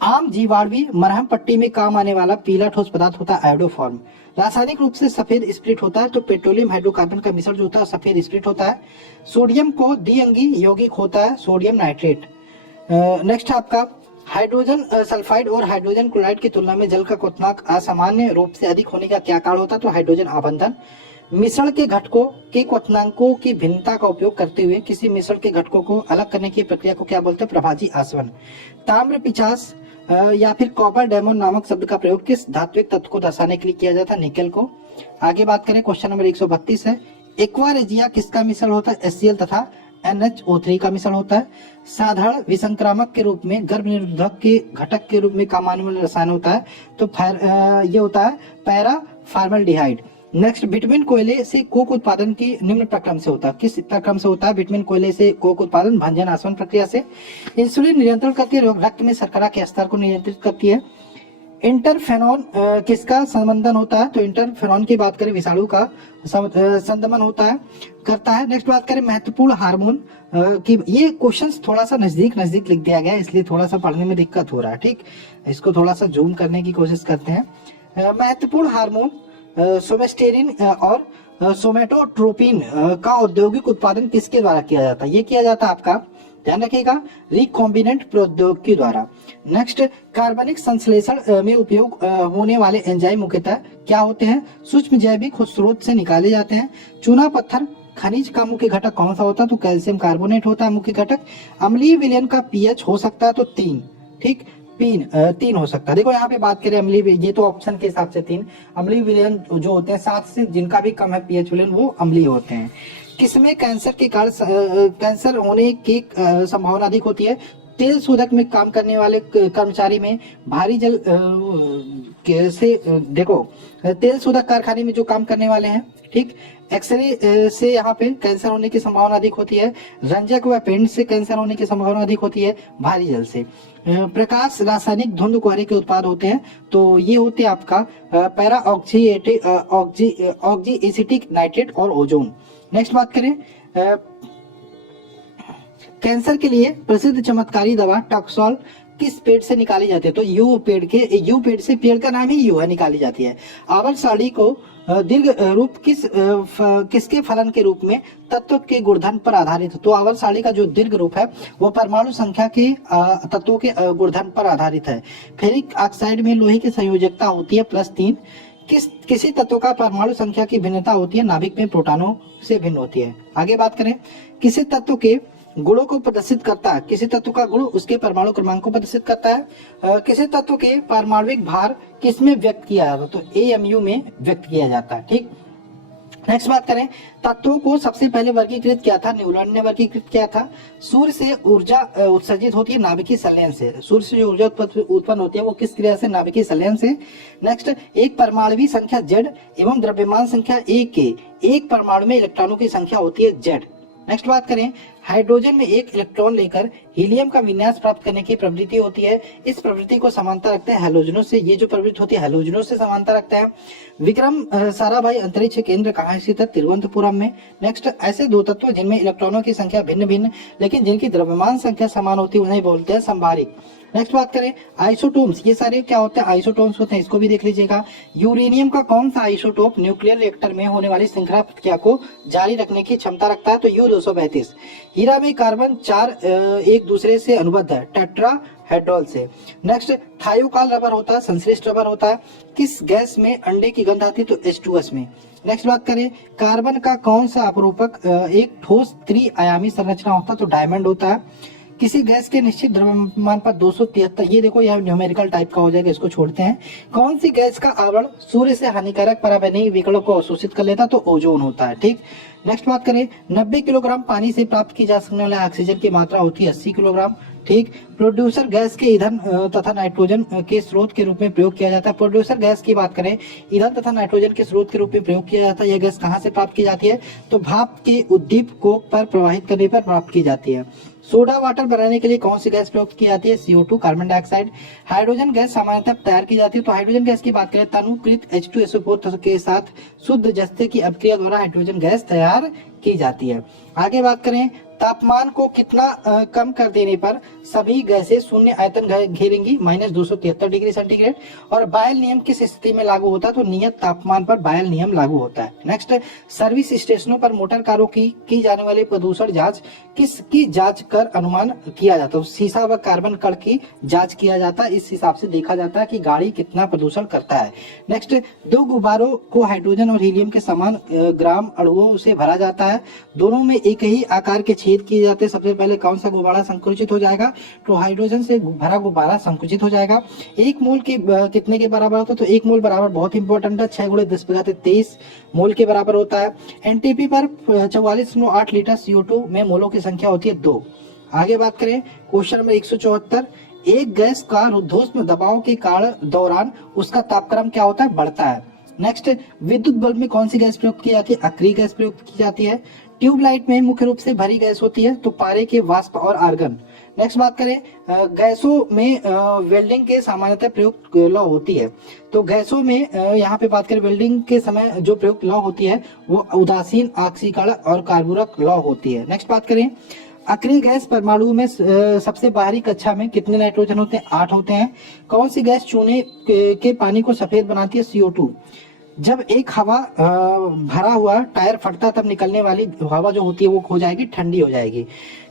आम जीवाणुवी मरहम पट्टी में काम आने वाला पीला ठोस पदार्थ होता है आयोडोफॉर्म। रासायनिक रूप से सफेद स्प्रिट होता है तो पेट्रोलियम हाइड्रोकार्बन का मिश्रण जो होता है सफेद स्प्रिट होता है। सोडियम को द्विअंगी यौगिक होता है सोडियम नाइट्रेट। नेक्स्ट आपका हाइड्रोजन सल्फाइड और हाइड्रोजन क्लोराइड की तुलना में जल का क्वथनांक असामान्य रूप से अधिक होने का क्या कारण होता है तो हाइड्रोजन आबंधन। मिश्रण के घटकों के क्वथनांकों की भिन्नता का उपयोग करते हुए किसी मिश्रण के घटकों को अलग करने की प्रक्रिया को क्या बोलते हैं, प्रभाजी आसवन। ताम्र पिचास या फिर कॉपर डायमंड नामक शब्द का प्रयोग किस धात्विक तत्व को दर्शाने के लिए किया जाता है, निकेल को। आगे बात करें, क्वेश्चन नंबर 132 है, एक्वा रेजिया किसका मिश्रण होता है, HCl तथा NHO3 का मिश्रण होता है। साधारण विसंक्रामक के रूप में गर्भ निरोधक के घटक के रूप में काम आने वाला रसायन होता है तो ये होता है पैरा फॉर्मल्डिहाइड। नेक्स्ट, विटामिन कोयले से कोक उत्पादन की निम्न प्रक्रम से होता है, किस प्रक्रम से होता है विटामिन कोयले से कोक उत्पादन, भंजन आसवन प्रक्रिया से। इंसुलिन नियंत्रण करती है, रक्त में शर्करा के स्तर को नियंत्रित करती है। इंटरफेरॉन किसका संबंधन होता है तो इंटरफेरॉन की बात करें विषाणु का संदमन होता है करता है। नेक्स्ट बात करें महत्वपूर्ण हार्मोन की, ये क्वेश्चंस थोड़ा सा नजदीक लिख दिया गया है इसलिए थोड़ा सा पढ़ने में दिक्कत हो रहा है, ठीक। इसको थोड़ा सा जूम करने की कोशिश करते हैं। महत्वपूर्ण हार्मोन सोमेस्टेरिन और सोमेटोट्रोपिन का औद्योगिक उत्पादन किसके द्वारा किया जाता है, ये किया जाता है आपका, ध्यान रखिएगा, रिकॉम्बिनेंट प्रौद्योगिकी द्वारा। नेक्स्ट, कार्बनिक संश्लेषण में उपयोग होने वाले एंजाइम मुख्यतः क्या होते हैं, सूक्ष्म जैविक स्रोत से निकाले जाते हैं। चूना पत्थर खनिज का मुख्य घटक कौन सा होता है तो कैल्शियम कार्बोनेट होता है मुख्य घटक। अम्लीय विलयन का पीएच हो सकता है तो 3, ठीक, 3 हो सकता है। देखो यहाँ पे बात करें अम्लीय, ये तो ऑप्शन के हिसाब से 3। अम्लीय विलयन जो होते हैं 7 से जिनका भी कम है पीएच विलयन वो अम्लीय होते हैं। किसमें कैंसर के कारण कैंसर होने की संभावना अधिक होती है, तेल शोधक में काम करने वाले कर्मचारी में, भारी जल से, देखो तेल शोधक कारखाने में जो काम करने वाले हैं, ठीक, एक्सरे से यहाँ पे कैंसर होने की संभावना अधिक होती है। रंजक व पेंट से कैंसर होने की संभावना अधिक होती है, भारी जल से। प्रकाश रासायनिक धुंध कुहरे के उत्पाद होते हैं तो ये होते हैं आपका पैरा ऑक्सी एसिटिक नाइट्रेट और ओजोन। नेक्स्ट बात करें, कैंसर के लिए प्रसिद्ध चमत्कारी दवा टॉक्सोल किस पेड़ से निकाली जाती है तो यू पेड़ से, पेड़ का नाम ही यू है, निकाली जाती है। आवर साड़ी को दीर्घ रूप किसके फलन के रूप में तत्व के गुणधर्म पर आधारित, तो आवर साड़ी का जो दीर्घ रूप है वो परमाणु संख्या के तत्वों के गुणधर्म पर आधारित है। फेरिक ऑक्साइड में लोहे की संयोजकता होती है +3। किसी तत्व का परमाणु संख्या की भिन्नता होती है, नाभिक में प्रोटॉनों से भिन्न होती है। आगे बात करें, किसी तत्व के गुणों को प्रदर्शित करता है, किसी तत्व का गुण उसके परमाणु क्रमांक को प्रदर्शित करता है। किसी तत्व के पारमाणविक भार किसमें व्यक्त किया जाता है तो AMU में व्यक्त किया जाता है, ठीक। नेक्स्ट बात करें, तत्वों को सबसे पहले वर्गीकृत किया था, न्यूलैंड ने वर्गीकृत किया था। सूर्य से ऊर्जा उत्सर्जित होती है नाभिकीय संलयन से, सूर्य से जो ऊर्जा उत्पन्न होती है वो किस क्रिया से, नाभिकीय संलयन से। नेक्स्ट, एक परमाणुवी संख्या Z एवं द्रव्यमान संख्या A के एक परमाणु में इलेक्ट्रॉनों की संख्या होती है Z। नेक्स्ट बात करें, हाइड्रोजन में एक इलेक्ट्रॉन लेकर हीलियम का विन्यास प्राप्त करने की प्रवृत्ति होती है, इस प्रवृत्ति को समानता रखते हैं हैलोजनों से, ये जो प्रवृत्ति होती है हैलोजनों से समानता रखते हैं। विक्रम साराभाई अंतरिक्ष केंद्र कहाँ स्थित है, तिरुवनंतपुरम में। नेक्स्ट, ऐसे दो तत्व जिनमें इलेक्ट्रॉनों की संख्या भिन्न भिन्न लेकिन जिनकी द्रव्यमान संख्या समान होती है उन्हें बोलते हैं संभारिक। नेक्स्ट बात करें, आइसोटोम्स, ये सारे क्या होते हैं, आइसोटोम्स होते हैं, इसको भी देख लीजिएगा। यूरेनियम का कौन सा आइसोटोप न्यूक्लियर रिएक्टर में होने वाली श्रृंखला प्रतिक्रिया को जारी रखने की क्षमता रखता है तो U232। हीरा में कार्बन 4 एक दूसरे से अनुबद्ध है टेट्राहेड्रल से। नेक्स्ट, थायोकाल रबर होता है, संश्लिष्ट रबर होता है। किस गैस में अंडे की गंध आती है? तो H2S में। नेक्स्ट बात करें, कार्बन का कौन सा अपरूपक एक ठोस त्रिआयामी संरचना होता है? तो डायमंड होता है। किसी गैस के निश्चित द्रव्यमान पर 273, ये देखो यह न्यूमेरिकल टाइप का हो जाएगा, इसको छोड़ते हैं। कौन सी गैस का आवरण सूर्य से हानिकारक पराबैंगनी विकिरणों को अवशोषित कर लेता? तो ओजोन होता है। ठीक, नेक्स्ट बात करें, 90 किलोग्राम पानी से प्राप्त की जा सकने वाले ऑक्सीजन की मात्रा होती है 80 किलोग्राम। ठीक, प्रोड्यूसर गैस के ईंधन तथा नाइट्रोजन के स्रोत के रूप में प्रयोग किया जाता है। प्रोड्यूसर गैस की बात करें, ईंधन तथा नाइट्रोजन के स्रोत के रूप में प्रयोग किया जाता है। यह गैस कहाँ से प्राप्त की जाती है? तो भाप के उद्दीप को पर प्रवाहित करने पर प्राप्त की जाती है। सोडा वाटर बनाने के लिए कौन सी गैस प्रयोग की जाती है? CO2 carbon dioxide. Hydrogen gas सामान्यतः तैयार की जाती है। तो हाइड्रोजन गैस की बात करें, तनुकृत H2SO4 के साथ शुद्ध जस्ते की अभिक्रिया द्वारा हाइड्रोजन गैस तैयार की जाती है। आगे बात करें, तापमान को कितना कम कर देने पर सभी गैसें शून्य आयतन घेरेंगी? -273 डिग्री सेंटीग्रेड। और बायल नियम किस स्थिति में लागू होता है? तो नियत तापमान पर बायल नियम लागू होता है। नेक्स्ट, सर्विस स्टेशनों पर मोटर कारों की जाने वाली प्रदूषण जांच किसकी जांच कर अनुमान किया जाता है? शीशा व कार्बन कण की जांच किया जाता है। इस हिसाब से देखा जाता है कि गाड़ी कितना प्रदूषण करता है। नेक्स्ट, 2 गुब्बारों को हाइड्रोजन और हीलियम के समान ग्राम अणुओं से भरा जाता है। दोनों में एक ही आकार के छेद किए जाते हैं। सबसे पहले कौन सा गुब्बारा संकुचित हो जाएगा? तो हाइड्रोजन से भरा गुब्बारा संकुचित हो जाएगा। 1 मोल की कितने के बराबर होता है? तो 1 मोल बराबर, बहुत इंपॉर्टेंट है, 6 × 10⁻23 मोल के बराबर होता है। एनटीपी पर 44.8 लीटर CO2 में मोलों की संख्या होती है 2। आगे बात करें, क्वेश्चन नंबर 174, एक गैस का रुद्धोष्म दबाव के कारण दौरान उसका तापक्रम क्या होता है? बढ़ता है। नेक्स्ट, विद्युत बल्ब में कौन सी गैस प्रयोग की जाती है? अक्रिय गैस प्रयोग की जाती है। ट्यूबलाइट में मुख्य रूप से भरी गैस होती है, तो पारे के वाष्प और आर्गन। नेक्स्ट बात करें, गैसों में वेल्डिंग के सामान्यतः प्रयुक्त लौ होती है। तो गैसों में यहाँ पे बात करें, वेल्डिंग के समय जो प्रयुक्त लौ होती है वो उदासीन, ऑक्सीकरण और कार्बोरक लौ होती है। नेक्स्ट बात करें, अक्रिय गैस परमाणु में सबसे बाहरी कक्षा में कितने नाइट्रोजन होते हैं? 8 होते हैं। कौन सी गैस चूने के पानी को सफेद बनाती है? CO2। जब एक हवा भरा हुआ टायर फटता तब निकलने वाली हवा जो होती है वो हो जाएगी, ठंडी हो जाएगी।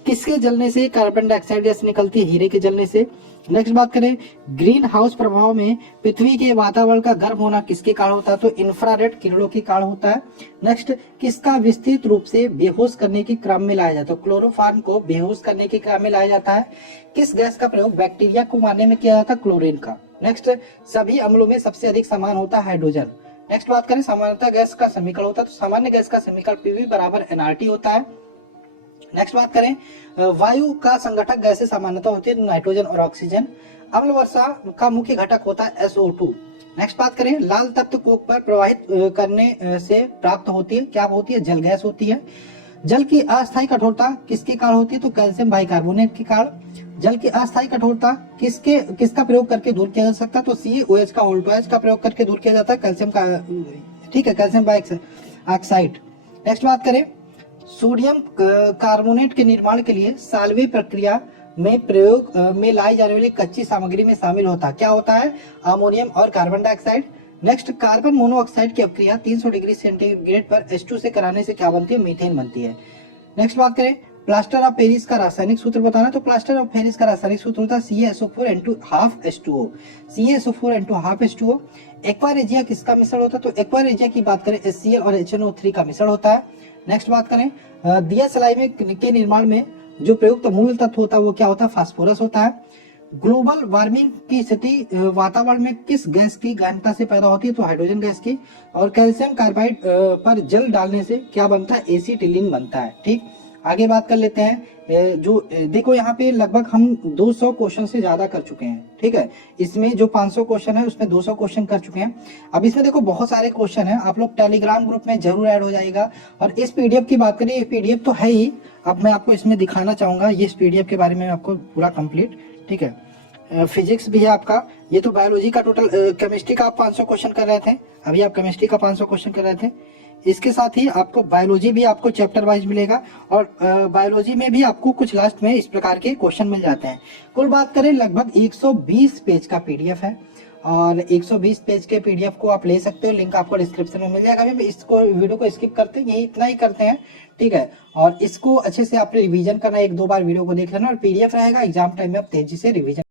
किसके जलने से कार्बन डाइऑक्साइड गैस निकलती है? हीरे के जलने से। नेक्स्ट बात करें, ग्रीन हाउस प्रभाव में पृथ्वी के वातावरण का गर्म होना किसके कारण होता है? तो इंफ्रारेड किरणों के कारण होता है। नेक्स्ट, किसका विस्तृत रूप से बेहोश करने के क्रम में लाया जाता है? क्लोरोफॉर्म को बेहोश करने के क्रम में लाया जाता है। किस गैस का प्रयोग बैक्टीरिया को मारने में किया जाता है? क्लोरीन का। नेक्स्ट, सभी अम्लों में सबसे अधिक समान होता है हाइड्रोजन। नेक्स्ट बात करें, सामान्यतः गैस का समीकरण होता है, तो सामान्य गैस का समीकरण PV = nRT होता है। नेक्स्ट बात करें, वायु का संगठक गैसें सामान्यतः होती है नाइट्रोजन और ऑक्सीजन। अम्ल वर्षा का मुख्य घटक होता है SO2। नेक्स्ट बात करें, लाल तत्व कोक पर प्रवाहित करने से प्राप्त होती है, क्या होती है? जल गैस होती है। जल की अस्थायी कठोरता किसके कारण होती है? तो कैल्शियम बाइकार्बोनेट के कारण। जल की अस्थायी कठोरता किसका प्रयोग करके दूर किया जा सकता है? तो CaOH का OH का प्रयोग करके दूर किया जाता है, कैल्शियम का, ठीक है, कैल्शियम बाइऑक्साइड। नेक्स्ट बात करें, सोडियम कार्बोनेट के निर्माण के लिए साल्वे प्रक्रिया में प्रयोग में लाई जाने वाली कच्ची सामग्री में शामिल होता है, क्या होता है? अमोनियम और carbon dioxide. Next, carbon monoxide की अभिक्रिया 300 डिग्री सेंटीग्रेड पर H2 से कराने से क्या बनती है? मीथेन बनती है। नेक्स्ट बात करें, प्लास्टर ऑफ पेरिस का रासायनिक सूत्र बताना। तो प्लास्टर ऑफ पेरिस का रासायनिक सूत्र होता है CaSO4 × ½ H2O। CaSO4 × ½ H2O। Aqua regia किसका मिश्रण होता है? तो एक्वा रेजिया की बात करें HCl और HNO3 का मिश्रण होता है। नेक्स्ट बात करें, दिया सलाई में के निर्माण में जो प्रयुक्त मूल तत्व होता है वो क्या होता है? फास्फोरस होता है। ग्लोबल वार्मिंग की स्थिति वातावरण में किस गैस की गहनता से पैदा होती है? तो हाइड्रोजन गैस की। और कैल्शियम कार्बाइड पर जल डालने से क्या बनता है? एसीटिलीन बनता है। ठीक, आगे बात कर लेते हैं। जो देखो यहाँ पे लगभग हम 200 क्वेश्चन से ज्यादा कर चुके हैं, ठीक है। इसमें जो 500 क्वेश्चन है उसमें 200 क्वेश्चन कर चुके हैं। अब इसमें देखो बहुत सारे क्वेश्चन हैं, आप लोग टेलीग्राम ग्रुप में जरूर ऐड हो जाएगा। और इस PDF की बात करें, ये PDF तो है ही, अब मैं आपको इसमें दिखाना चाहूंगा ये इस PDF के बारे में आपको पूरा कंप्लीट, ठीक है। फिजिक्स भी है आपका, ये तो बायोलॉजी का टोटल, केमिस्ट्री का आप 500 क्वेश्चन कर रहे थे, अभी आप केमिस्ट्री का 500 क्वेश्चन कर रहे थे। इसके साथ ही आपको बायोलॉजी भी आपको चैप्टर वाइज मिलेगा, और बायोलॉजी में भी आपको कुछ लास्ट में इस प्रकार के क्वेश्चन मिल जाते हैं। कुल बात करें लगभग 120 पेज का PDF है। और 120 पेज के पीडीएफ को आप ले सकते हो, लिंक आपको डिस्क्रिप्शन में मिल जाएगा। अभी इसको वीडियो को स्किप करते हैं, यही इतना ही करते हैं, ठीक है। और इसको अच्छे से आपने रिवीजन करना, 1-2 बार वीडियो को देख लेना, और पीडीएफ रहेगा, एग्जाम टाइम में आप तेजी से रिवीजन